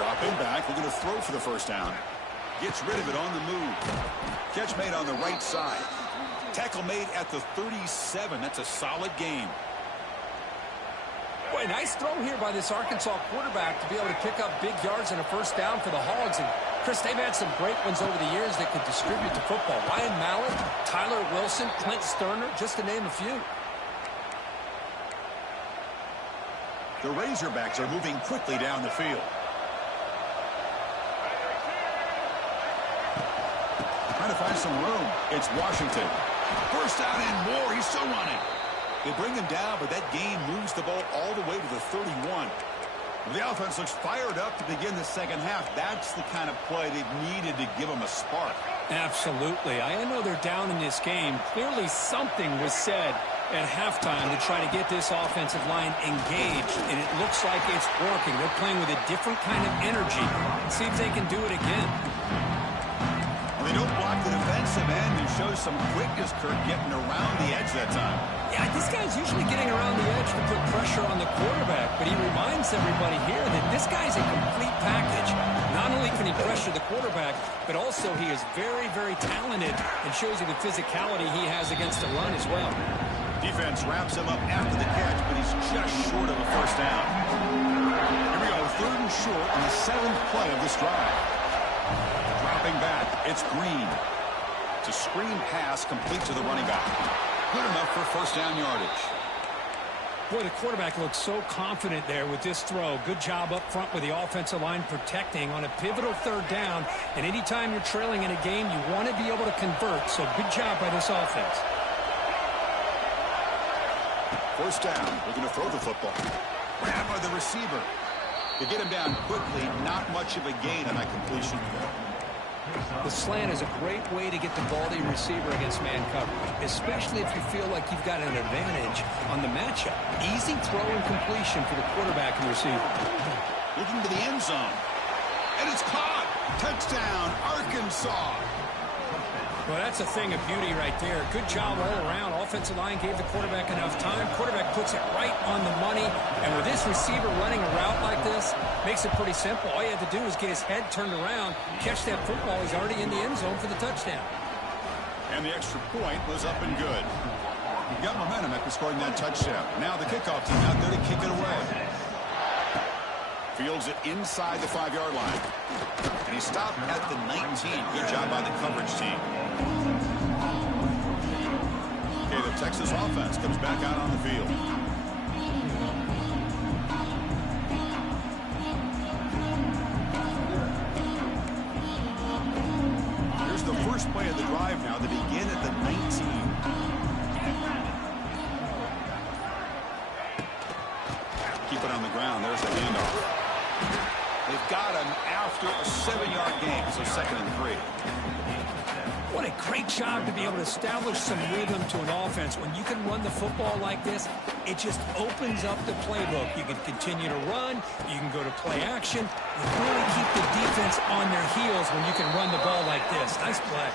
Dropping back. We're going to throw for the first down. Gets rid of it on the move. Catch made on the right side. Tackle made at the 37. That's a solid game. Boy, nice throw here by this Arkansas quarterback to be able to pick up big yards and a first down for the Hogs. And, Chris, they've had some great ones over the years that could distribute the football. Ryan Mallett, Tyler Wilson, Clint Sterner, just to name a few. The Razorbacks are moving quickly down the field. Trying to find some room. It's Washington. First down and more. He's still running. They bring him down, but that gain moves the ball all the way to the 31. The offense looks fired up to begin the second half. That's the kind of play they've needed to give them a spark. Absolutely. I know they're down in this game. Clearly something was said at halftime to try to get this offensive line engaged, and it looks like it's working. They're playing with a different kind of energy. See if they can do it again. They don't block the defensive end and show some quickness, Kirk, getting around the edge that time. Yeah, this guy's usually getting around the edge to put pressure on the quarterback, but he reminds everybody here that this guy's a complete package. Not only can he pressure the quarterback, but also he is very, very talented and shows you the physicality he has against the run as well. Defense wraps him up after the catch, but he's just short of a first down. Here we go, 3rd and short on the 7th play of this drive. Dropping back, it's Green. It's a screen pass complete to the running back. Good enough for first down yardage. Boy, the quarterback looks so confident there with this throw. Good job up front with the offensive line protecting on a pivotal 3rd down. And anytime you're trailing in a game, you want to be able to convert. So good job by this offense. First down, we're going to throw the football. Grab by the receiver. They get him down quickly, not much of a gain on that completion. The slant is a great way to get the ball to your receiver against man coverage, especially if you feel like you've got an advantage on the matchup. Easy throw and completion for the quarterback and receiver. Looking to the end zone. And it's caught. Touchdown, Arkansas. Well, that's a thing of beauty right there. Good job all around. Offensive line gave the quarterback enough time. Quarterback puts it right on the money. And with this receiver running a route like this, makes it pretty simple. All you have to do is get his head turned around, catch that football. He's already in the end zone for the touchdown. And the extra point was up and good. He got momentum after scoring that touchdown. Now the kickoff team out there to kick it away. Fields it inside the 5-yard line. And he stopped at the 19. Good job by the coverage team. Okay, the Texas offense comes back out on the field. Here's the first play of the drive now. They begin at the 19. Keep it on the ground. There's the handoff. They've got him after a 7-yard gain, so 2nd and 3. What a great job to be able to establish some rhythm to an offense. When you can run the football like this, it just opens up the playbook. You can continue to run. You can go to play action. You really keep the defense on their heels when you can run the ball like this. Nice play.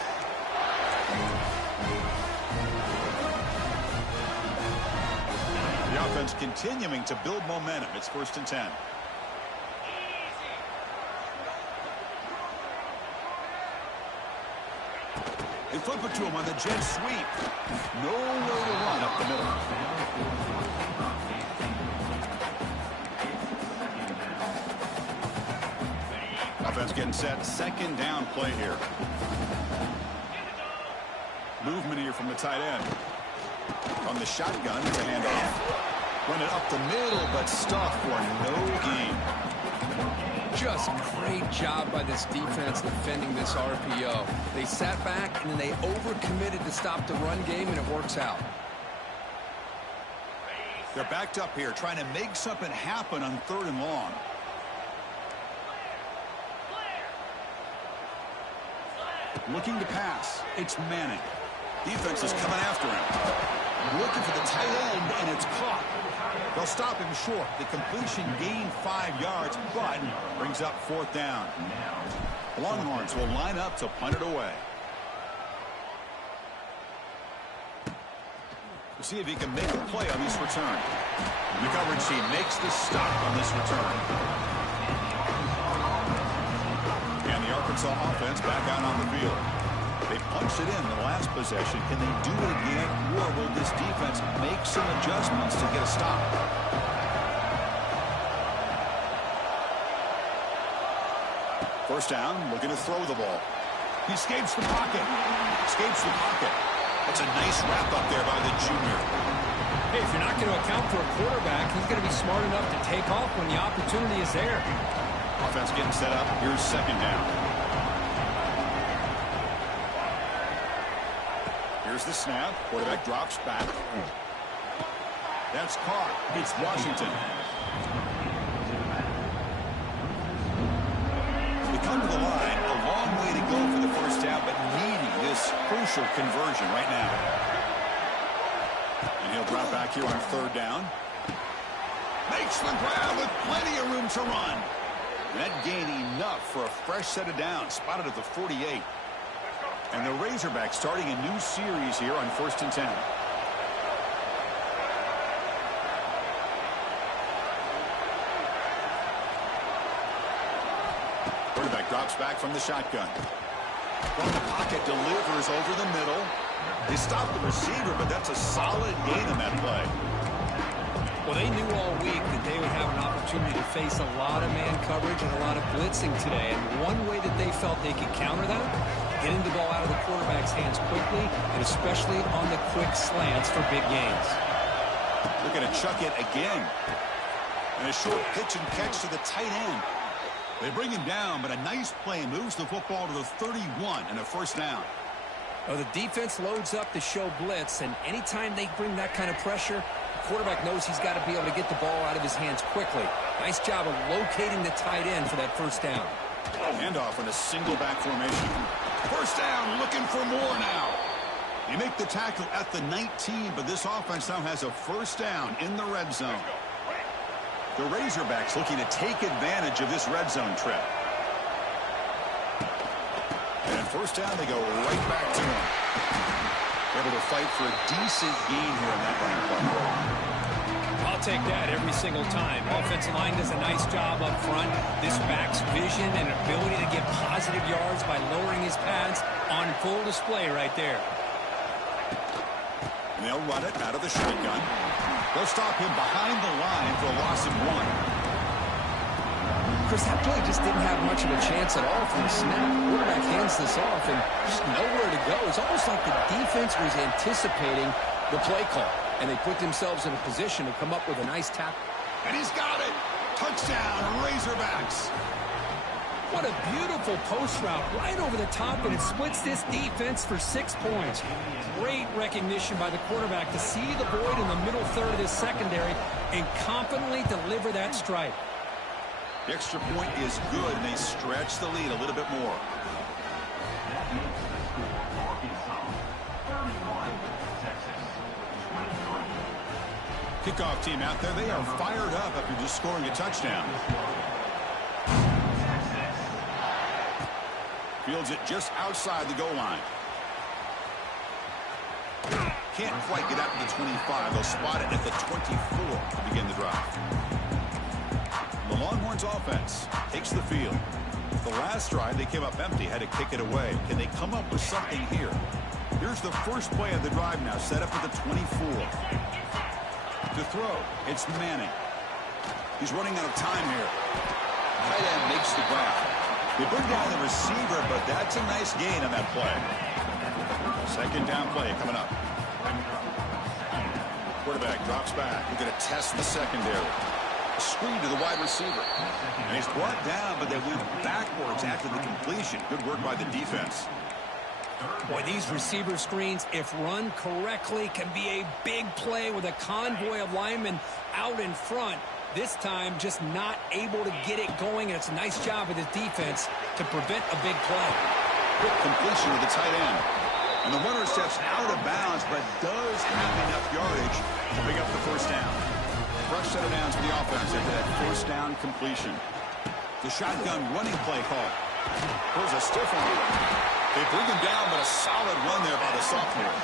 The offense continuing to build momentum. It's 1st and 10. They flip it to him on the jet sweep. Nowhere to run up the middle. Offense getting set. 2nd down play here. Movement here from the tight end. On the shotgun, it's a handoff. Run it up the middle, but stuffed for no gain. Just great job by this defense defending this RPO. They sat back, and then they overcommitted to stop the run game, and it works out. They're backed up here, trying to make something happen on 3rd and long. Looking to pass. It's Manning. Defense is coming after him. Looking for the tight end, and it's caught. They'll stop him short. The completion gained 5 yards, but brings up 4th down. Longhorns will line up to punt it away. We'll see if he can make a play on this return. The coverage team makes the stop on this return. And the Arkansas offense back out on the field. They punched it in the last possession. Can they do it again, or will this defense make some adjustments to get a stop? First down, looking to throw the ball. He escapes the pocket. Escapes the pocket. That's a nice wrap up there by the junior. Hey, if you're not going to account for a quarterback, he's going to be smart enough to take off when the opportunity is there. Offense getting set up. Here's 2nd down. Here's the snap. Quarterback drops back. That's caught. It's Washington. They come to the line. A long way to go for the first down, but needing this crucial conversion right now. And he'll drop back here on 3rd down. Makes the grab with plenty of room to run. That gained enough for a fresh set of downs. Spotted at the 48. And the Razorbacks starting a new series here on 1st and 10. Quarterback drops back from the shotgun. From the pocket, delivers over the middle. They stop the receiver, but that's a solid gain in that play. Well, they knew all week that they would have an opportunity to face a lot of man coverage and a lot of blitzing today. And one way that they felt they could counter that, getting the ball out of the quarterback's hands quickly, and especially on the quick slants for big gains. They're going to chuck it again. And a short pitch and catch to the tight end. They bring him down, but a nice play moves the football to the 31 and a first down. Well, the defense loads up to show blitz, and anytime they bring that kind of pressure, the quarterback knows he's got to be able to get the ball out of his hands quickly. Nice job of locating the tight end for that first down. Handoff in a single back formation. First down, looking for more now. They make the tackle at the 19, but this offense now has a first down in the red zone. The Razorbacks looking to take advantage of this red zone trip. And first down, they go right back to him. Able to fight for a decent gain here in that running play. I'll take that every single time. Offensive line does a nice job up front. This back's vision and ability to get positive yards by lowering his pads on full display right there. And they'll run it out of the shotgun. They'll stop him behind the line for a loss of 1. Chris, that play just didn't have much of a chance at all from the snap. Quarterback hands this off and just nowhere to go. It's almost like the defense was anticipating the play call, and they put themselves in a position to come up with a nice tackle. And he's got it. Touchdown, Razorbacks. What a beautiful post route right over the top, and it splits this defense for 6 points. Great recognition by the quarterback to see the void in the middle third of this secondary and confidently deliver that strike. The extra point is good, and they stretch the lead a little bit more. Kickoff team out there, they are fired up after just scoring a touchdown. Fields it just outside the goal line. Can't quite get out to the 25. They'll spot it at the 24 to begin the drive. The Longhorns offense takes the field. The last drive, they came up empty, had to kick it away. Can they come up with something here? Here's the first play of the drive now, set up at the 24. To throw, it's Manning. He's running out of time here. Tight end makes the grab. They bring down the receiver, but that's a nice gain on that play. Second down play coming up. Quarterback drops back. We're going to test the secondary. Screen to the wide receiver. And he's brought down, but they went backwards after the completion. Good work by the defense. Boy, these receiver screens, if run correctly, can be a big play with a convoy of linemen out in front. This time, just not able to get it going, and it's a nice job of the defense to prevent a big play. Quick completion to the tight end. And the runner steps out of bounds, but does have enough yardage to pick up the first down. fresh set of downs for the offense after that first down completion. The shotgun running play call. Pulls a stiff one. They bring him down, but a solid run there by the sophomore.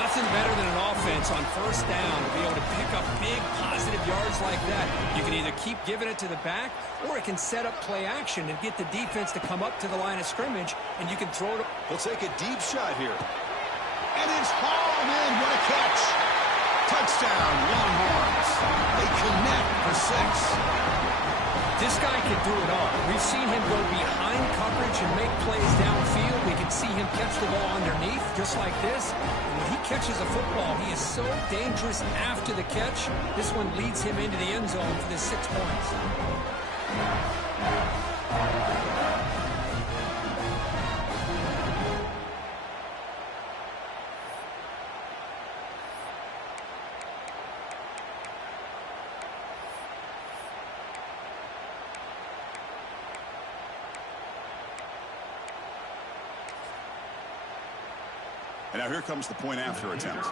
Nothing better than an offense on first down to be able to pick up big positive yards like that. You can either keep giving it to the back, or it can set up play action and get the defense to come up to the line of scrimmage, and you can throw it. He'll take a deep shot here. And it's hauled in. What a catch. Touchdown, Longhorns. They connect for 6. This guy can do it all. We've seen him go behind coverage and make plays downfield. We can see him catch the ball underneath, just like this. And when he catches a football, he is so dangerous after the catch. This one leads him into the end zone for the 6 points. And now here comes the point after attempt.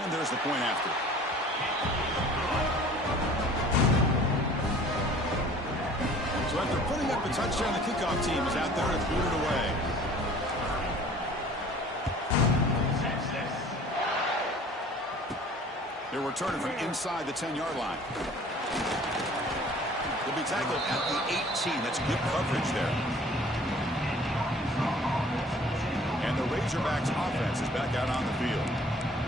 And there's the point after. So after putting up a touchdown, the kickoff team is out there to boot it away. They're returning from inside the 10-yard line. They'll be tackled at the 18. That's good coverage there. And the Razorbacks offense is back out on the field.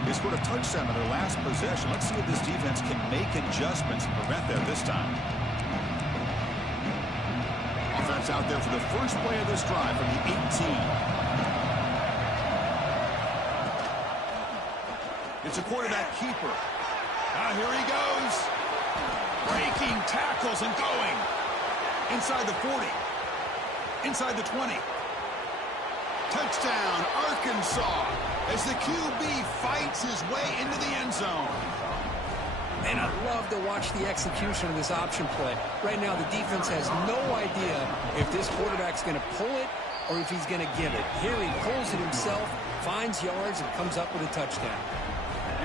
They scored a touchdown in their last possession. Let's see if this defense can make adjustments and prevent that this time. Offense out there for the first play of this drive from the 18. It's a quarterback keeper. Now here he goes. Breaking tackles and going. Inside the 40. Inside the 20. Touchdown, Arkansas, as the QB fights his way into the end zone. And I love to watch the execution of this option play. Right now, the defense has no idea if this quarterback's going to pull it or if he's going to give it. Here he pulls it himself, finds yards, and comes up with a touchdown.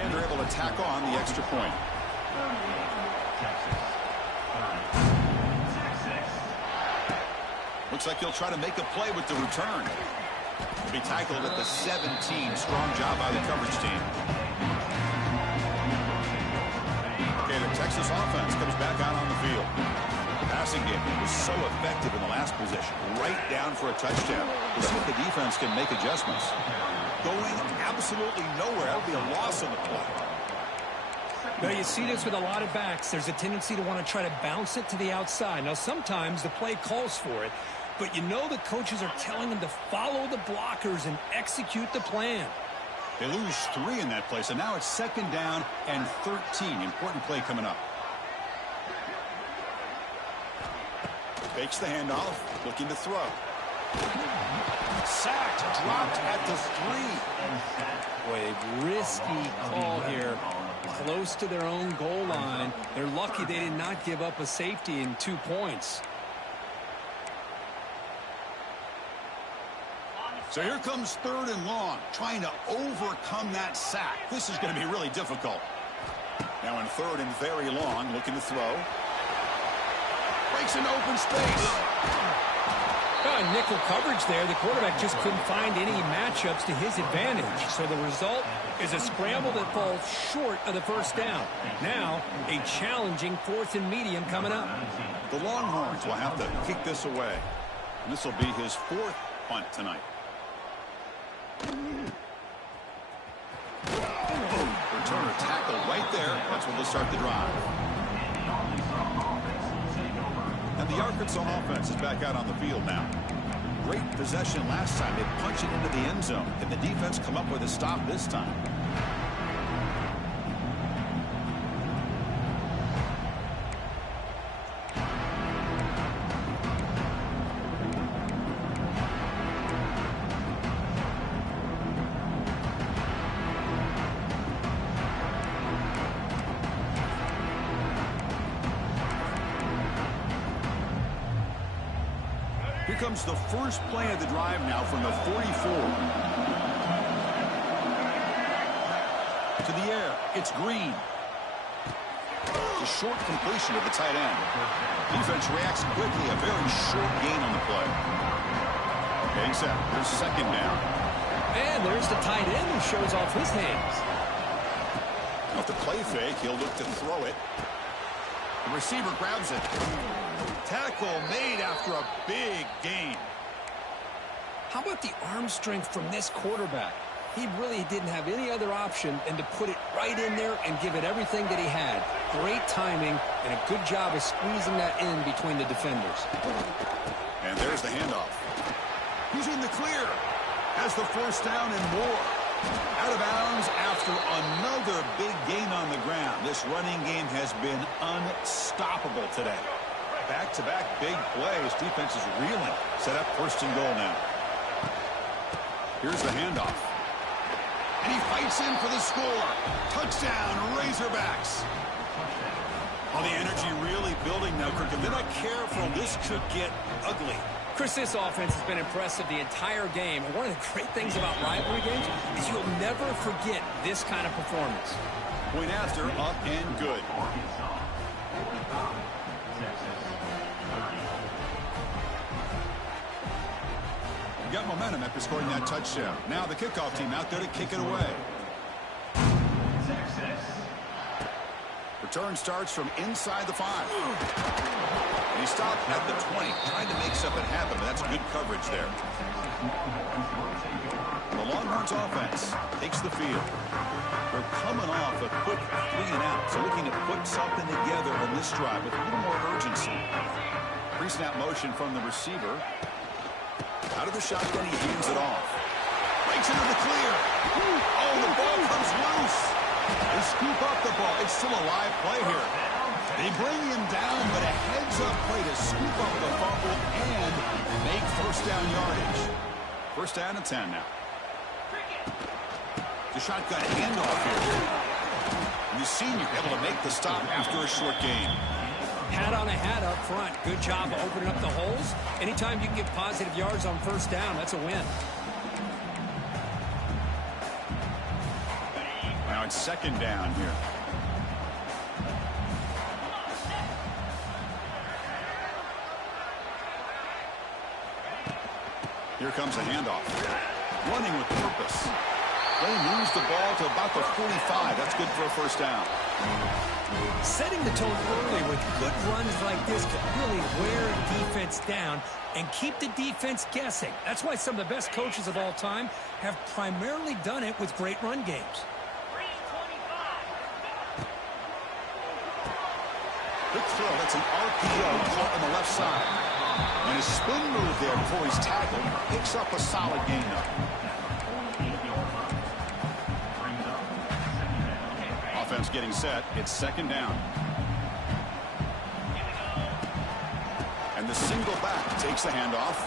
And they're able to tack on the extra point. Looks like he'll try to make a play with the return. He'll be tackled at the 17. Strong job by the coverage team. Okay, the Texas offense comes back out on the field. The passing game was so effective in the last possession. Right down for a touchdown. We'll see if the defense can make adjustments. Going absolutely nowhere. That would be a loss on the play. Now, you see this with a lot of backs. There's a tendency to want to try to bounce it to the outside. Now, sometimes the play calls for it, but you know the coaches are telling them to follow the blockers and execute the plan. They lose 3 in that play, so now it's 2nd down and 13. Important play coming up. Fakes the handoff, looking to throw. Sacked, dropped at the 3. Boy, a risky call here. Close to their own goal line. They're lucky they did not give up a safety in 2 points. So here comes 3rd and long, trying to overcome that sack. This is going to be really difficult. Now in 3rd and very long, looking to throw. Breaks into open space. Nickel coverage there. The quarterback just couldn't find any matchups to his advantage. So the result is a scramble that falls short of the first down. Now, a challenging 4th and medium coming up. The Longhorns will have to kick this away. And this will be his 4th punt tonight. Returner tackle right there. That's when they'll start the drive. And the Arkansas offense is back out on the field now. Great possession last time. They punch it into the end zone. Can the defense come up with a stop this time? Here comes the first play of the drive now from the 44. to the air. It's Green. A short completion to the tight end. Defense reacts quickly. A very short gain on the play. Getting set. There's second down. And there's the tight end who shows off his hands. Off the play fake, he'll look to throw it. The receiver grabs it. Tackle made after a big gain. How about the arm strength from this quarterback? He really didn't have any other option than to put it right in there and give it everything that he had. Great timing and a good job of squeezing that in between the defenders. And there's the handoff. He's in the clear. Has the first down and more. Out of bounds after another big gain on the ground. This running game has been unstoppable today. Back-to-back big plays. Defense is reeling. Set up first and goal now. Here's the handoff. And he fights in for the score. Touchdown, Razorbacks. Well, the energy really building now, Kirk. If they're not careful, this could get ugly. Chris, this offense has been impressive the entire game. And one of the great things about rivalry games is you'll never forget this kind of performance. Point after, up and good. Got momentum after scoring that touchdown. Now the kickoff team out there to kick it away. Return starts from inside the 5. And he stopped at the 20, trying to make something happen, but that's good coverage there. The Longhorns offense takes the field. They're coming off a quick 3 and out, so looking to put something together on this drive with a little more urgency. Pre-snap motion from the receiver. Out of the shotgun, he hands it off. Breaks into the clear. Oh, the ball comes loose. They scoop up the ball. It's still a live play here. They bring him down, but a heads-up play to scoop up the fumble and make first down yardage. First down and 10 now. The shotgun handoff here. The senior able to make the stop after a short gain. Hat on a hat up front. Good job of opening up the holes. Anytime you can get positive yards on first down, that's a win. Now it's second down here. Here comes a handoff. Running with purpose. They moves the ball to about the 45. That's good for a first down. Setting the tone early with good runs like this can really wear defense down and keep the defense guessing. That's why some of the best coaches of all time have primarily done it with great run games. Quick throw. That's an RPO caught on the left side. And a spin move there before he's tackled. Picks up a solid gain, though. Offense getting set. It's second down. And the single back takes the handoff.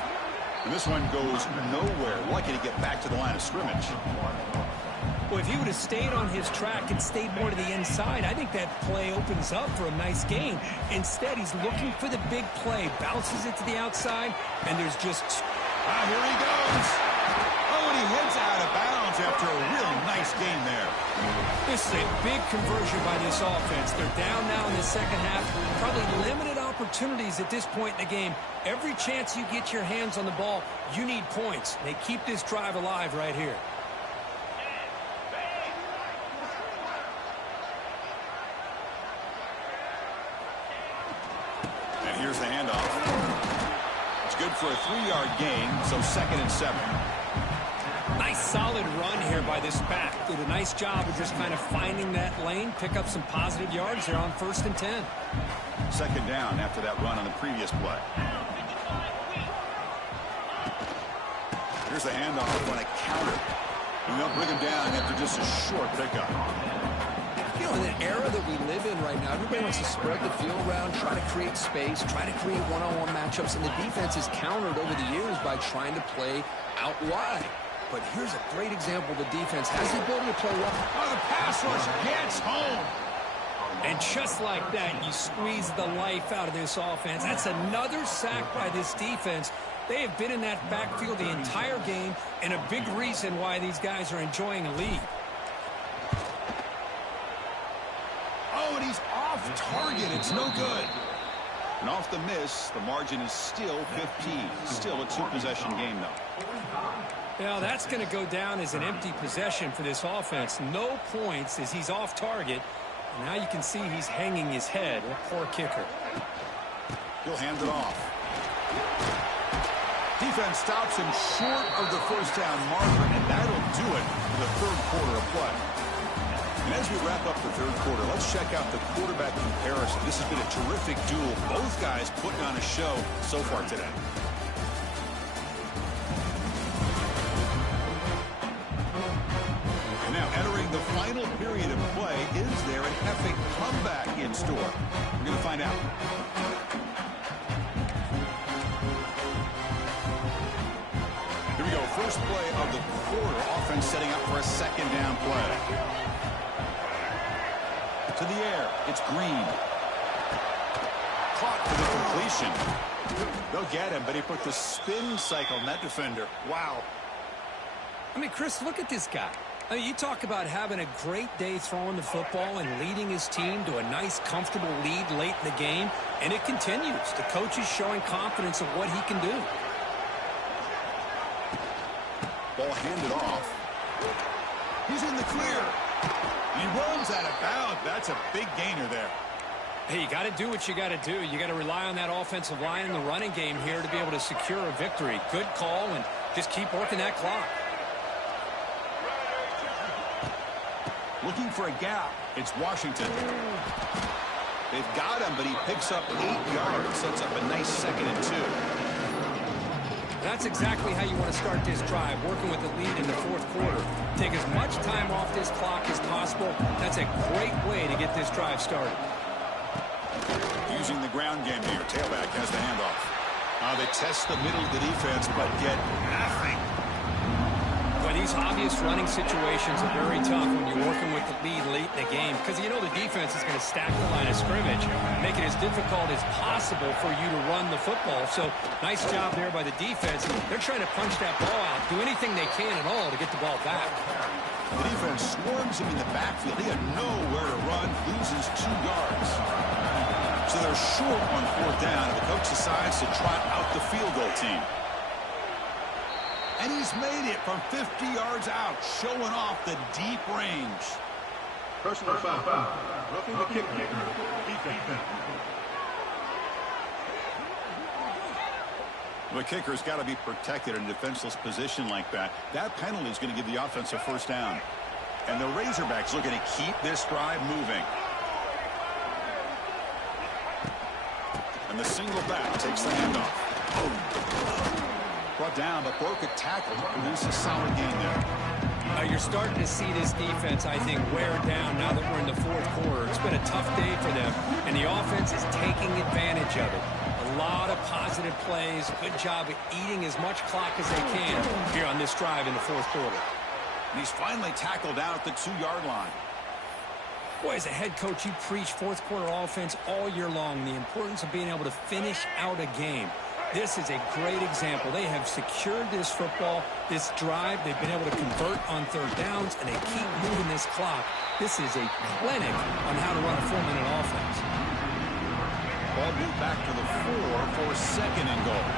And this one goes nowhere. Lucky to get back to the line of scrimmage. Well, if he would have stayed on his track and stayed more to the inside, I think that play opens up for a nice gain. Instead, he's looking for the big play. Bounces it to the outside, and there's just... Here he goes. Oh, and he heads out of bounds after a really nice gain there. This is a big conversion by this offense. They're down now in the second half. Probably limited opportunities at this point in the game. Every chance you get your hands on the ball, you need points. They keep this drive alive right here. And here's the handoff. It's good for a 3-yard gain, so second and 7. Nice solid run here by this back. Did a nice job of just kind of finding that lane, pick up some positive yards there on first and 10. Second down after that run on the previous play. Here's the handoff on a counter. And they'll bring him down after just a short pickup. You know, in the era that we live in right now, everybody wants to spread the field around, try to create space, try to create one-on-one matchups, and the defense is countered over the years by trying to play out wide. But here's a great example. The defense has the ability to play well. Oh, the pass rush gets home. And just like that, you squeeze the life out of this offense. That's another sack by this defense. They have been in that backfield the entire game, and a big reason why these guys are enjoying a lead. target. It's no good. And off the miss, the margin is still 15. Still a two-possession game, though. Well, that's going to go down as an empty possession for this offense. No points as he's off target. And now you can see he's hanging his head. A poor kicker. He'll hand it off. Defense stops him short of the first down marker, and that'll do it for the third quarter of play. And as we wrap up the third quarter, let's check out the quarterback comparison. This has been a terrific duel. Both guys putting on a show so far today. And now entering the final period of play, is there an epic comeback in store? We're going to find out. Here we go. First play of the quarter. Offense setting up for a second down play. To the air. It's Green. Caught for the completion. They'll get him, but he put the spin cycle on that defender. Wow. I mean, Chris, look at this guy. I mean, you talk about having a great day throwing the football and leading his team to a nice, comfortable lead late in the game, and it continues. The coach is showing confidence of what he can do. Ball handed off. He's in the clear. He runs out of bounds. That's a big gainer there. Hey, you got to do what you got to do. You got to rely on that offensive line in the running game here to be able to secure a victory. Good call, and just keep working that clock. Looking for a gap. It's Washington. They've got him, but he picks up 8 yards. Sets up a nice 2nd and 2. That's exactly how you want to start this drive, working with the lead in the fourth quarter. Take as much time off this clock as possible. That's a great way to get this drive started. Using the ground game here. Tailback has the handoff. They test the middle of the defense, but get nothing. But these obvious running situations are very tough when you're working with the lead late in the game, because you know the defense is going to stack the line of scrimmage, make it as difficult as possible for you to run the football. So nice job there by the defense. They're trying to punch that ball out, do anything they can at all to get the ball back. The defense swarms him in the backfield. He had nowhere to run, loses 2 yards. So they're short on 4th down, and the coach decides to trot out the field goal team. And he's made it from 50 yards out, showing off the deep range. Personal foul. Roughing the kicker. Defense. The kicker's got to be protected in a defenseless position like that. That penalty is going to give the offense a first down. And the Razorbacks looking to keep this drive moving. And the single back takes the handoff. Brought down, but broke a tackle to produce a solid gain there. You're starting to see this defense, I think, wear down now that we're in the fourth quarter. It's been a tough day for them, and the offense is taking advantage of it. A lot of positive plays. Good job of eating as much clock as they can here on this drive in the fourth quarter. And he's finally tackled down at the 2-yard line. Boy, as a head coach, you preach fourth quarter offense all year long, the importance of being able to finish out a game. This is a great example. They have secured this football, this drive. They've been able to convert on 3rd downs, and they keep moving this clock. This is a clinic on how to run a 4-minute offense. Ball moved back to the 4 for 2nd and goal.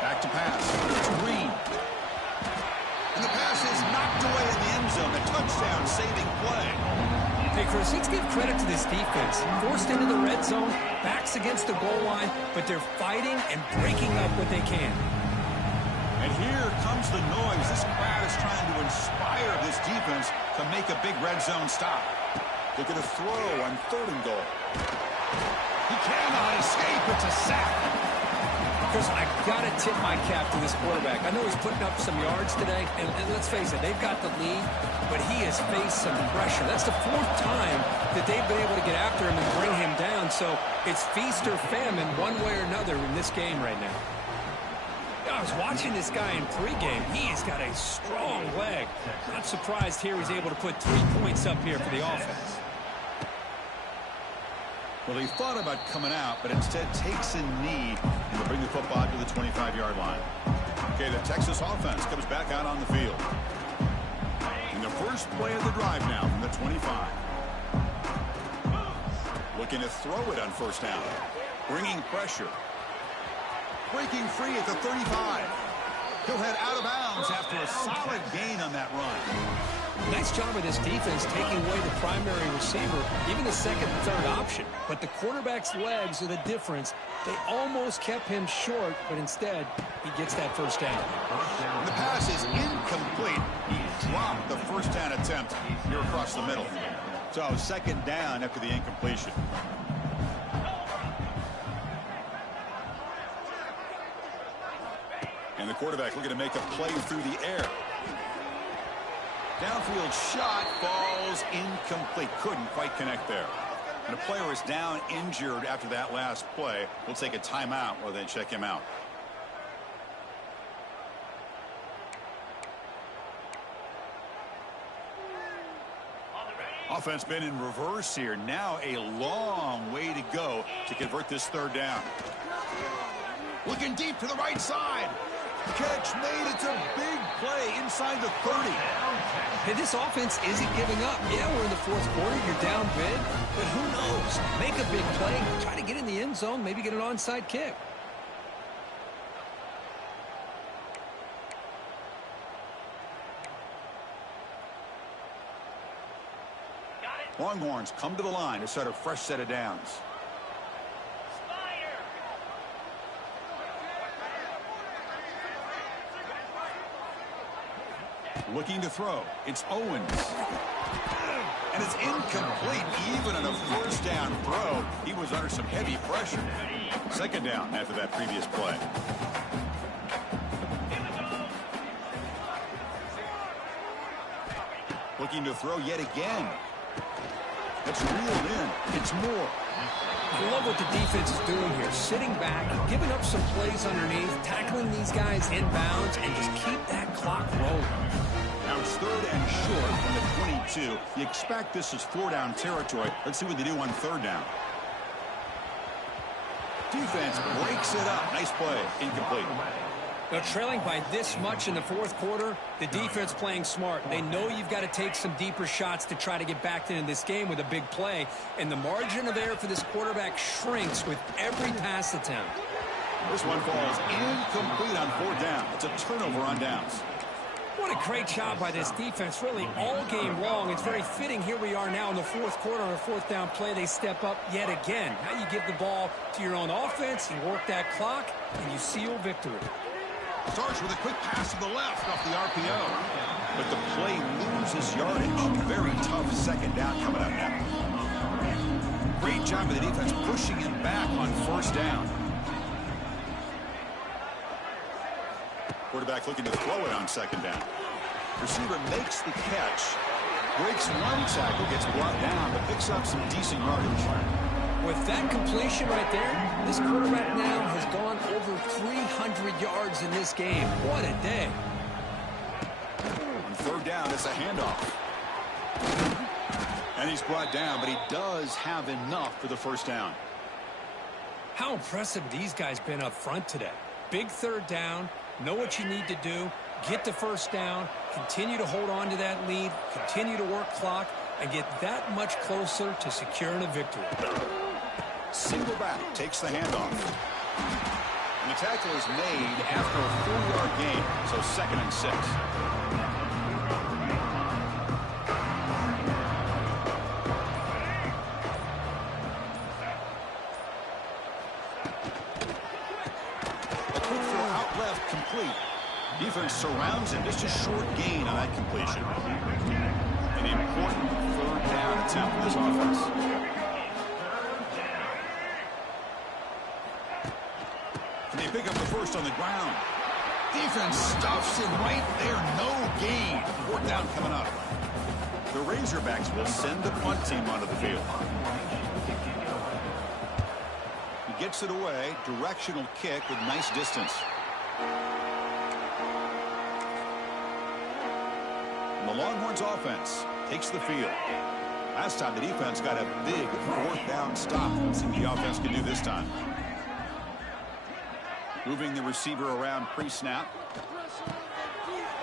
Back to pass. It's Green. And the pass is knocked away in the end zone. A touchdown-saving play. Hey, Chris, let's give credit to this defense. Forced into the red zone, backs against the goal line, but they're fighting and breaking up what they can. And here comes the noise. This crowd is trying to inspire this defense to make a big red zone stop. They're going to throw on 3rd and goal. He cannot escape. It's a sack. Chris, I got to tip my cap to this quarterback. I know he's putting up some yards today, and let's face it, they've got the lead, but he has faced some pressure. That's the 4th time that they've been able to get after him and bring him down, so it's feast or famine one way or another in this game right now. I was watching this guy in pregame. He has got a strong leg. Not surprised here he's able to put 3 points up here for the offense. Well, he thought about coming out, but instead takes a knee and will bring the football to the 25-yard line. Okay, the Texas offense comes back out on the field. And And the first play of the drive now from the 25. Looking to throw it on first down. Bringing pressure. Breaking free at the 35. He'll head out of bounds after a solid gain on that run. Nice job of this defense taking away the primary receiver, even the second and third option. But the quarterback's legs are the difference. They almost kept him short, but instead, he gets that first down. And the pass is incomplete. He dropped the first down attempt here across the middle. So second down after the incompletion. And the quarterback looking to make a play through the air. Downfield shot falls incomplete. Couldn't quite connect there. And a player is down injured after that last play. We'll take a timeout while they check him out. Offense been in reverse here. Now a long way to go to convert this third down. Looking deep to the right side. Catch made. It's a big play inside the 30. Hey, this offense isn't giving up. Yeah, we're in the fourth quarter. You're down big. But who knows? Make a big play. Try to get in the end zone. Maybe get an onside kick. Longhorns come to the line to start a fresh set of downs. Looking to throw. It's Owens. And it's incomplete. Even on a first down throw, he was under some heavy pressure. Second down after that previous play. Looking to throw yet again. It's reeled in. It's more. I love what the defense is doing here. Sitting back, giving up some plays underneath, tackling these guys inbounds, and just keep that clock rolling. Now it's third and short from the 22. You expect this is four-down territory. Let's see what they do on third down. Defense breaks it up. Nice play. Incomplete. They're trailing by this much in the fourth quarter. The defense playing smart. They know you've got to take some deeper shots to try to get back into this game with a big play. And the margin of error for this quarterback shrinks with every pass attempt. This one falls incomplete on fourth down. It's a turnover on downs. What a great job by this defense, really all game long. It's very fitting. Here we are now in the fourth quarter on a fourth down play. They step up yet again. Now you give the ball to your own offense, you work that clock, and you seal victory. Starts with a quick pass to the left off the RPO. But the play loses yardage. Very tough second down coming up now. Great job of the defense pushing him back on first down. Quarterback looking to throw it on second down. Receiver makes the catch. Breaks one tackle, gets brought down, but picks up some decent yardage. With that completion right there, this quarterback now has gone over 300 yards in this game. What a day. On third down, it's a handoff. And he's brought down, but he does have enough for the first down. How impressive these guys been up front today. Big third down, know what you need to do, get the first down, continue to hold on to that lead, continue to work clock, and get that much closer to securing a victory. Single back takes the handoff. And the tackle is made after a 4-yard gain, so 2nd and 6. A quick throw out left, complete. Defense surrounds him, just a short gain on that completion. An important third down attempt for this offense. They pick up the first on the ground. Defense stuffs him right there. No gain. Fourth down coming up. The Razorbacks will send the punt team onto the field. He gets it away. Directional kick with nice distance. And the Longhorns offense takes the field. Last time the defense got a big fourth down stop. Let's see what the offense can do this time. Moving the receiver around pre-snap.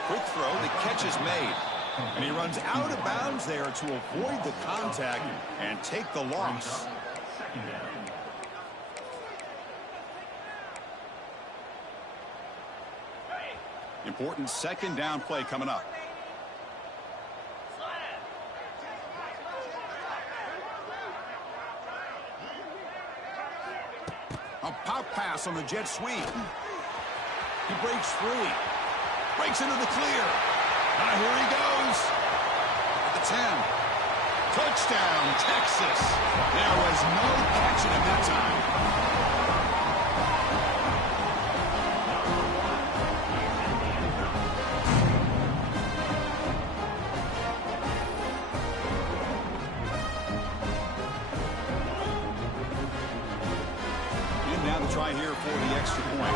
Quick throw. The catch is made. And he runs out of bounds there to avoid the contact and take the loss. Important second down play coming up. A pop pass on the jet sweep. He breaks free. Breaks into the clear. Now here he goes. At the 10. Touchdown, Texas. There was no catching him that time. Try here for the extra point.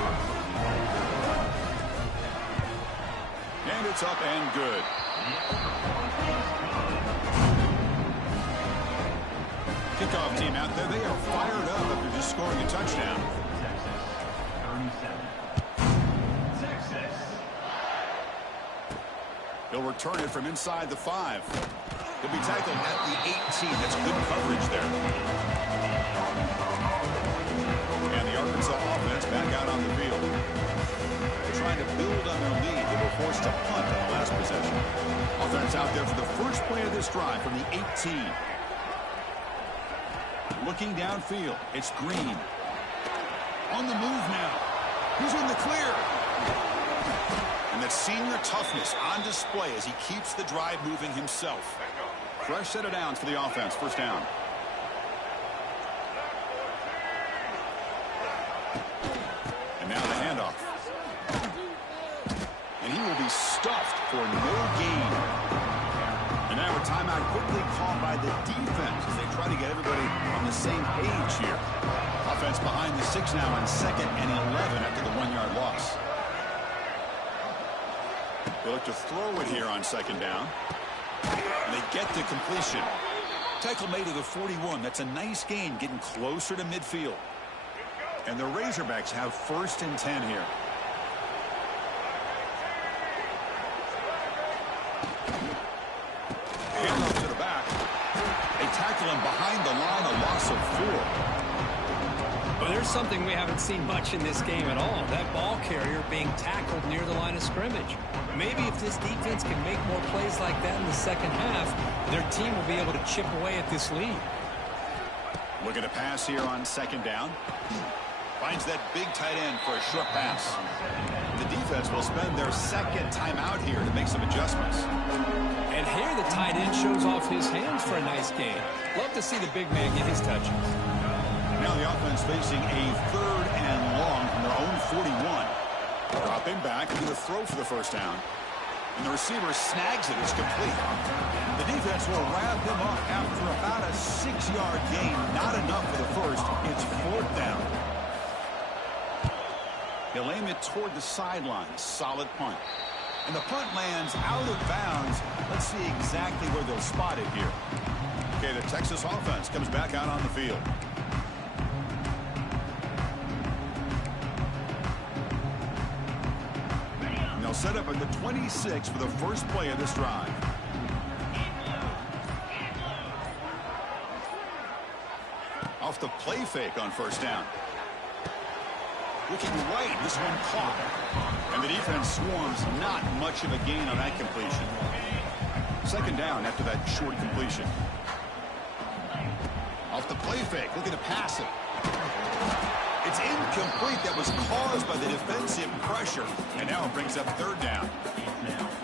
And it's up and good. Kickoff team out there. They are fired up after just scoring a touchdown. He'll return it from inside the 5. He'll be tackled at the 18. That's good coverage there. Arkansas offense back out on the field. They're trying to build on their lead. They were forced to punt on the last possession. Offense out there for the first play of this drive from the 18. Looking downfield, it's Green. On the move now. He's in the clear. And that senior toughness on display as he keeps the drive moving himself. Fresh set of downs for the offense. First down. Now the handoff. And he will be stuffed for no gain. And now a timeout quickly called by the defense as they try to get everybody on the same page here. Offense behind the 6 now on 2nd and 11 after the 1-yard loss. They look to throw it here on 2nd down. And they get the completion. Tackle made to the 41. That's a nice gain, getting closer to midfield. And the Razorbacks have 1st and 10 here. And up to the back. They tackle him behind the line, a loss of 4. Well, there's something we haven't seen much in this game at all. That ball carrier being tackled near the line of scrimmage. Maybe if this defense can make more plays like that in the second half, their team will be able to chip away at this lead. Looking to pass here on 2nd down. Finds that big tight end for a short pass. The defense will spend their 2nd timeout here to make some adjustments. And here the tight end shows off his hands for a nice gain. Love to see the big man get his touches. Now the offense facing a 3rd and long from their own 41. Dropping back into the throw for the first down. And the receiver snags it. It's complete. The defense will wrap him up after about a 6-yard gain. Not enough for the first. It's 4th down. He'll aim it toward the sideline. Solid punt. And the punt lands out of bounds. Let's see exactly where they'll spot it here. Okay, the Texas offense comes back out on the field. And they'll set up at the 26 for the first play of this drive. Off the play fake on 1st down. Looking right, this one caught. And the defense swarms, not much of a gain on that completion. 2nd down after that short completion. Off the play fake, looking to pass it. It's incomplete. That was caused by the defensive pressure. And now it brings up 3rd down.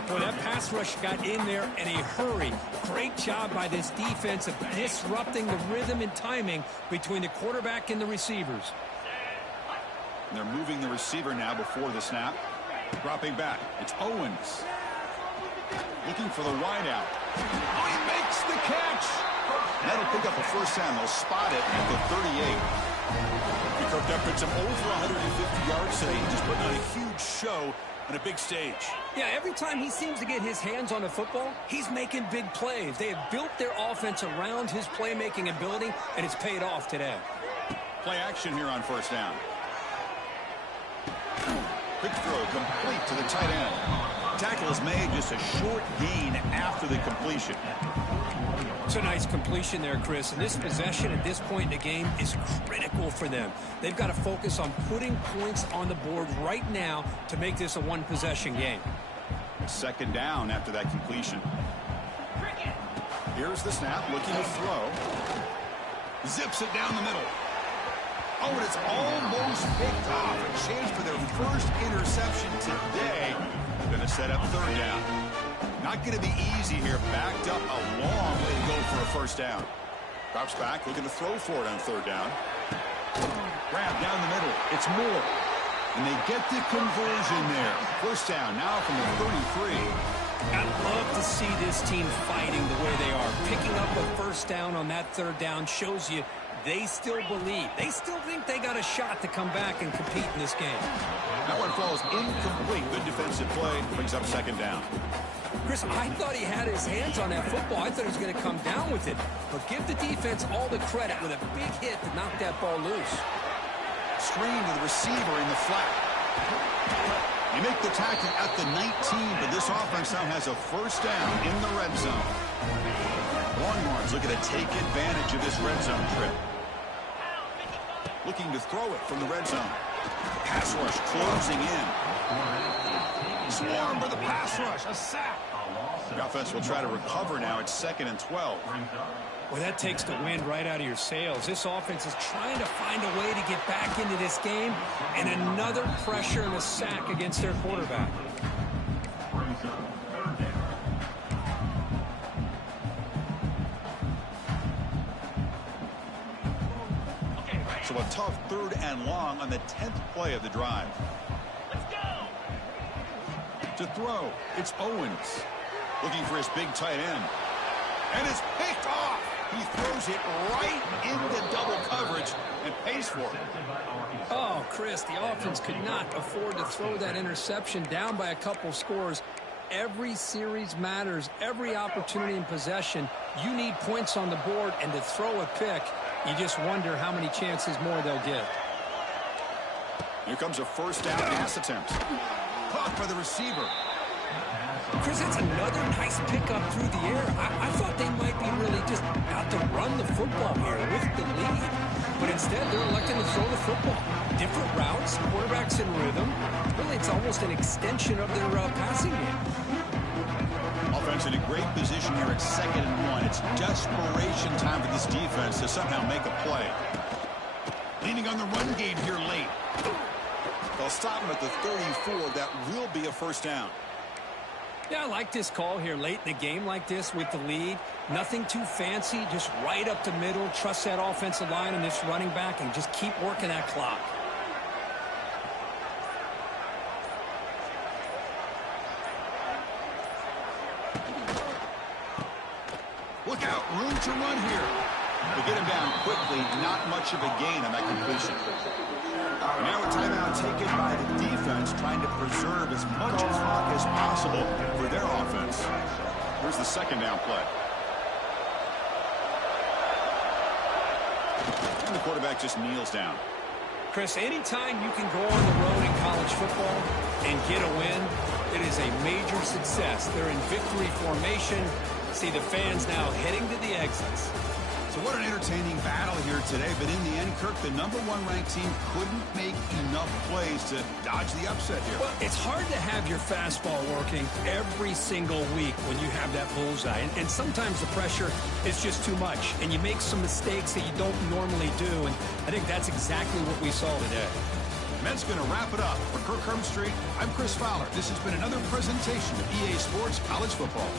Boy, that pass rush got in there in a hurry. Great job by this defense of disrupting the rhythm and timing between the quarterback and the receivers. And they're moving the receiver now before the snap. Dropping back. It's Owens. Looking for the wideout. Oh, he makes the catch. That'll pick up a first down. They'll spot it at the 38. He cooked up at some over 150 yards today. He's just putting on a huge show on a big stage. Yeah, every time he seems to get his hands on the football, he's making big plays. They have built their offense around his playmaking ability, and it's paid off today. Play action here on 1st down. Quick throw complete to the tight end. tackle is made, just a short gain after the completion. It's a nice completion there, Chris. And this possession at this point in the game is critical for them. They've got to focus on putting points on the board right now to make this a one-possession game. Second down after that completion. Here's the snap, looking to throw. Zips it down the middle. Oh, and it's almost picked off. A chance for their first interception today. Going to set up third down. Not going to be easy here. Backed up a long way to go for a first down. Drops back, looking to throw for it on third down. Grab down the middle. It's Moore. And they get the conversion there. First down now from the 33. I'd love to see this team fighting the way they are. Picking up a first down on that third down shows you they still believe. They still think they got a shot to come back and compete in this game. That one falls incomplete. Good defensive play. Brings up second down. Chris, I thought he had his hands on that football. I thought he was going to come down with it. But give the defense all the credit with a big hit to knock that ball loose. Screen to the receiver in the flat. You make the tackle at the 19, but this offense now has a first down in the red zone. Longhorns looking to take advantage of this red zone trip. Looking to throw it from the red zone. Pass rush closing in. Swarm for the pass rush. A sack. The offense will try to recover now. It's 2nd and 12. Well, that takes the wind right out of your sails. This offense is trying to find a way to get back into this game, and another pressure and a sack against their quarterback. So a tough 3rd and long on the 10th play of the drive. Let's go. To throw, it's Owens. Looking for his big tight end. And it's picked off. He throws it right into double coverage and pays for it. Oh, Chris, the offense could not afford to throw that interception down by a couple scores. Every series matters. Every opportunity in possession. You need points on the board, and to throw a pick, you just wonder how many chances more they'll get. Here comes a first down pass attempt. Caught by the receiver. Chris, that's another nice pickup through the air. I thought they might be really just out to run the football here with the lead. But instead, they're electing to throw the football. Different routes, quarterbacks in rhythm. Really, it's almost an extension of their passing game. Offense in a great position here at 2nd and 1. It's desperation time for this defense to somehow make a play. Leaning on the run game here late. They'll stop him at the 34. That will be a first down. Yeah, I like this call here late in the game like this with the lead. Nothing too fancy, just right up the middle. Trust that offensive line and this running back and just keep working that clock. Look out, room to run here. To get him down quickly, not much of a gain on that completion. And now a timeout taken by the defense, trying to preserve as much clock as possible for their offense. Here's the second down play. And the quarterback just kneels down. Chris, anytime you can go on the road in college football and get a win, it is a major success. They're in victory formation. See the fans now heading to the exits. So what an entertaining battle here today. But in the end, Kirk, the #1 ranked team couldn't make enough plays to dodge the upset here. Well, it's hard to have your fastball working every single week when you have that bullseye. And sometimes the pressure is just too much. And you make some mistakes that you don't normally do. And I think that's exactly what we saw today. And that's going to wrap it up. For Kirk Herbstreit, I'm Chris Fowler. This has been another presentation of EA Sports College Football.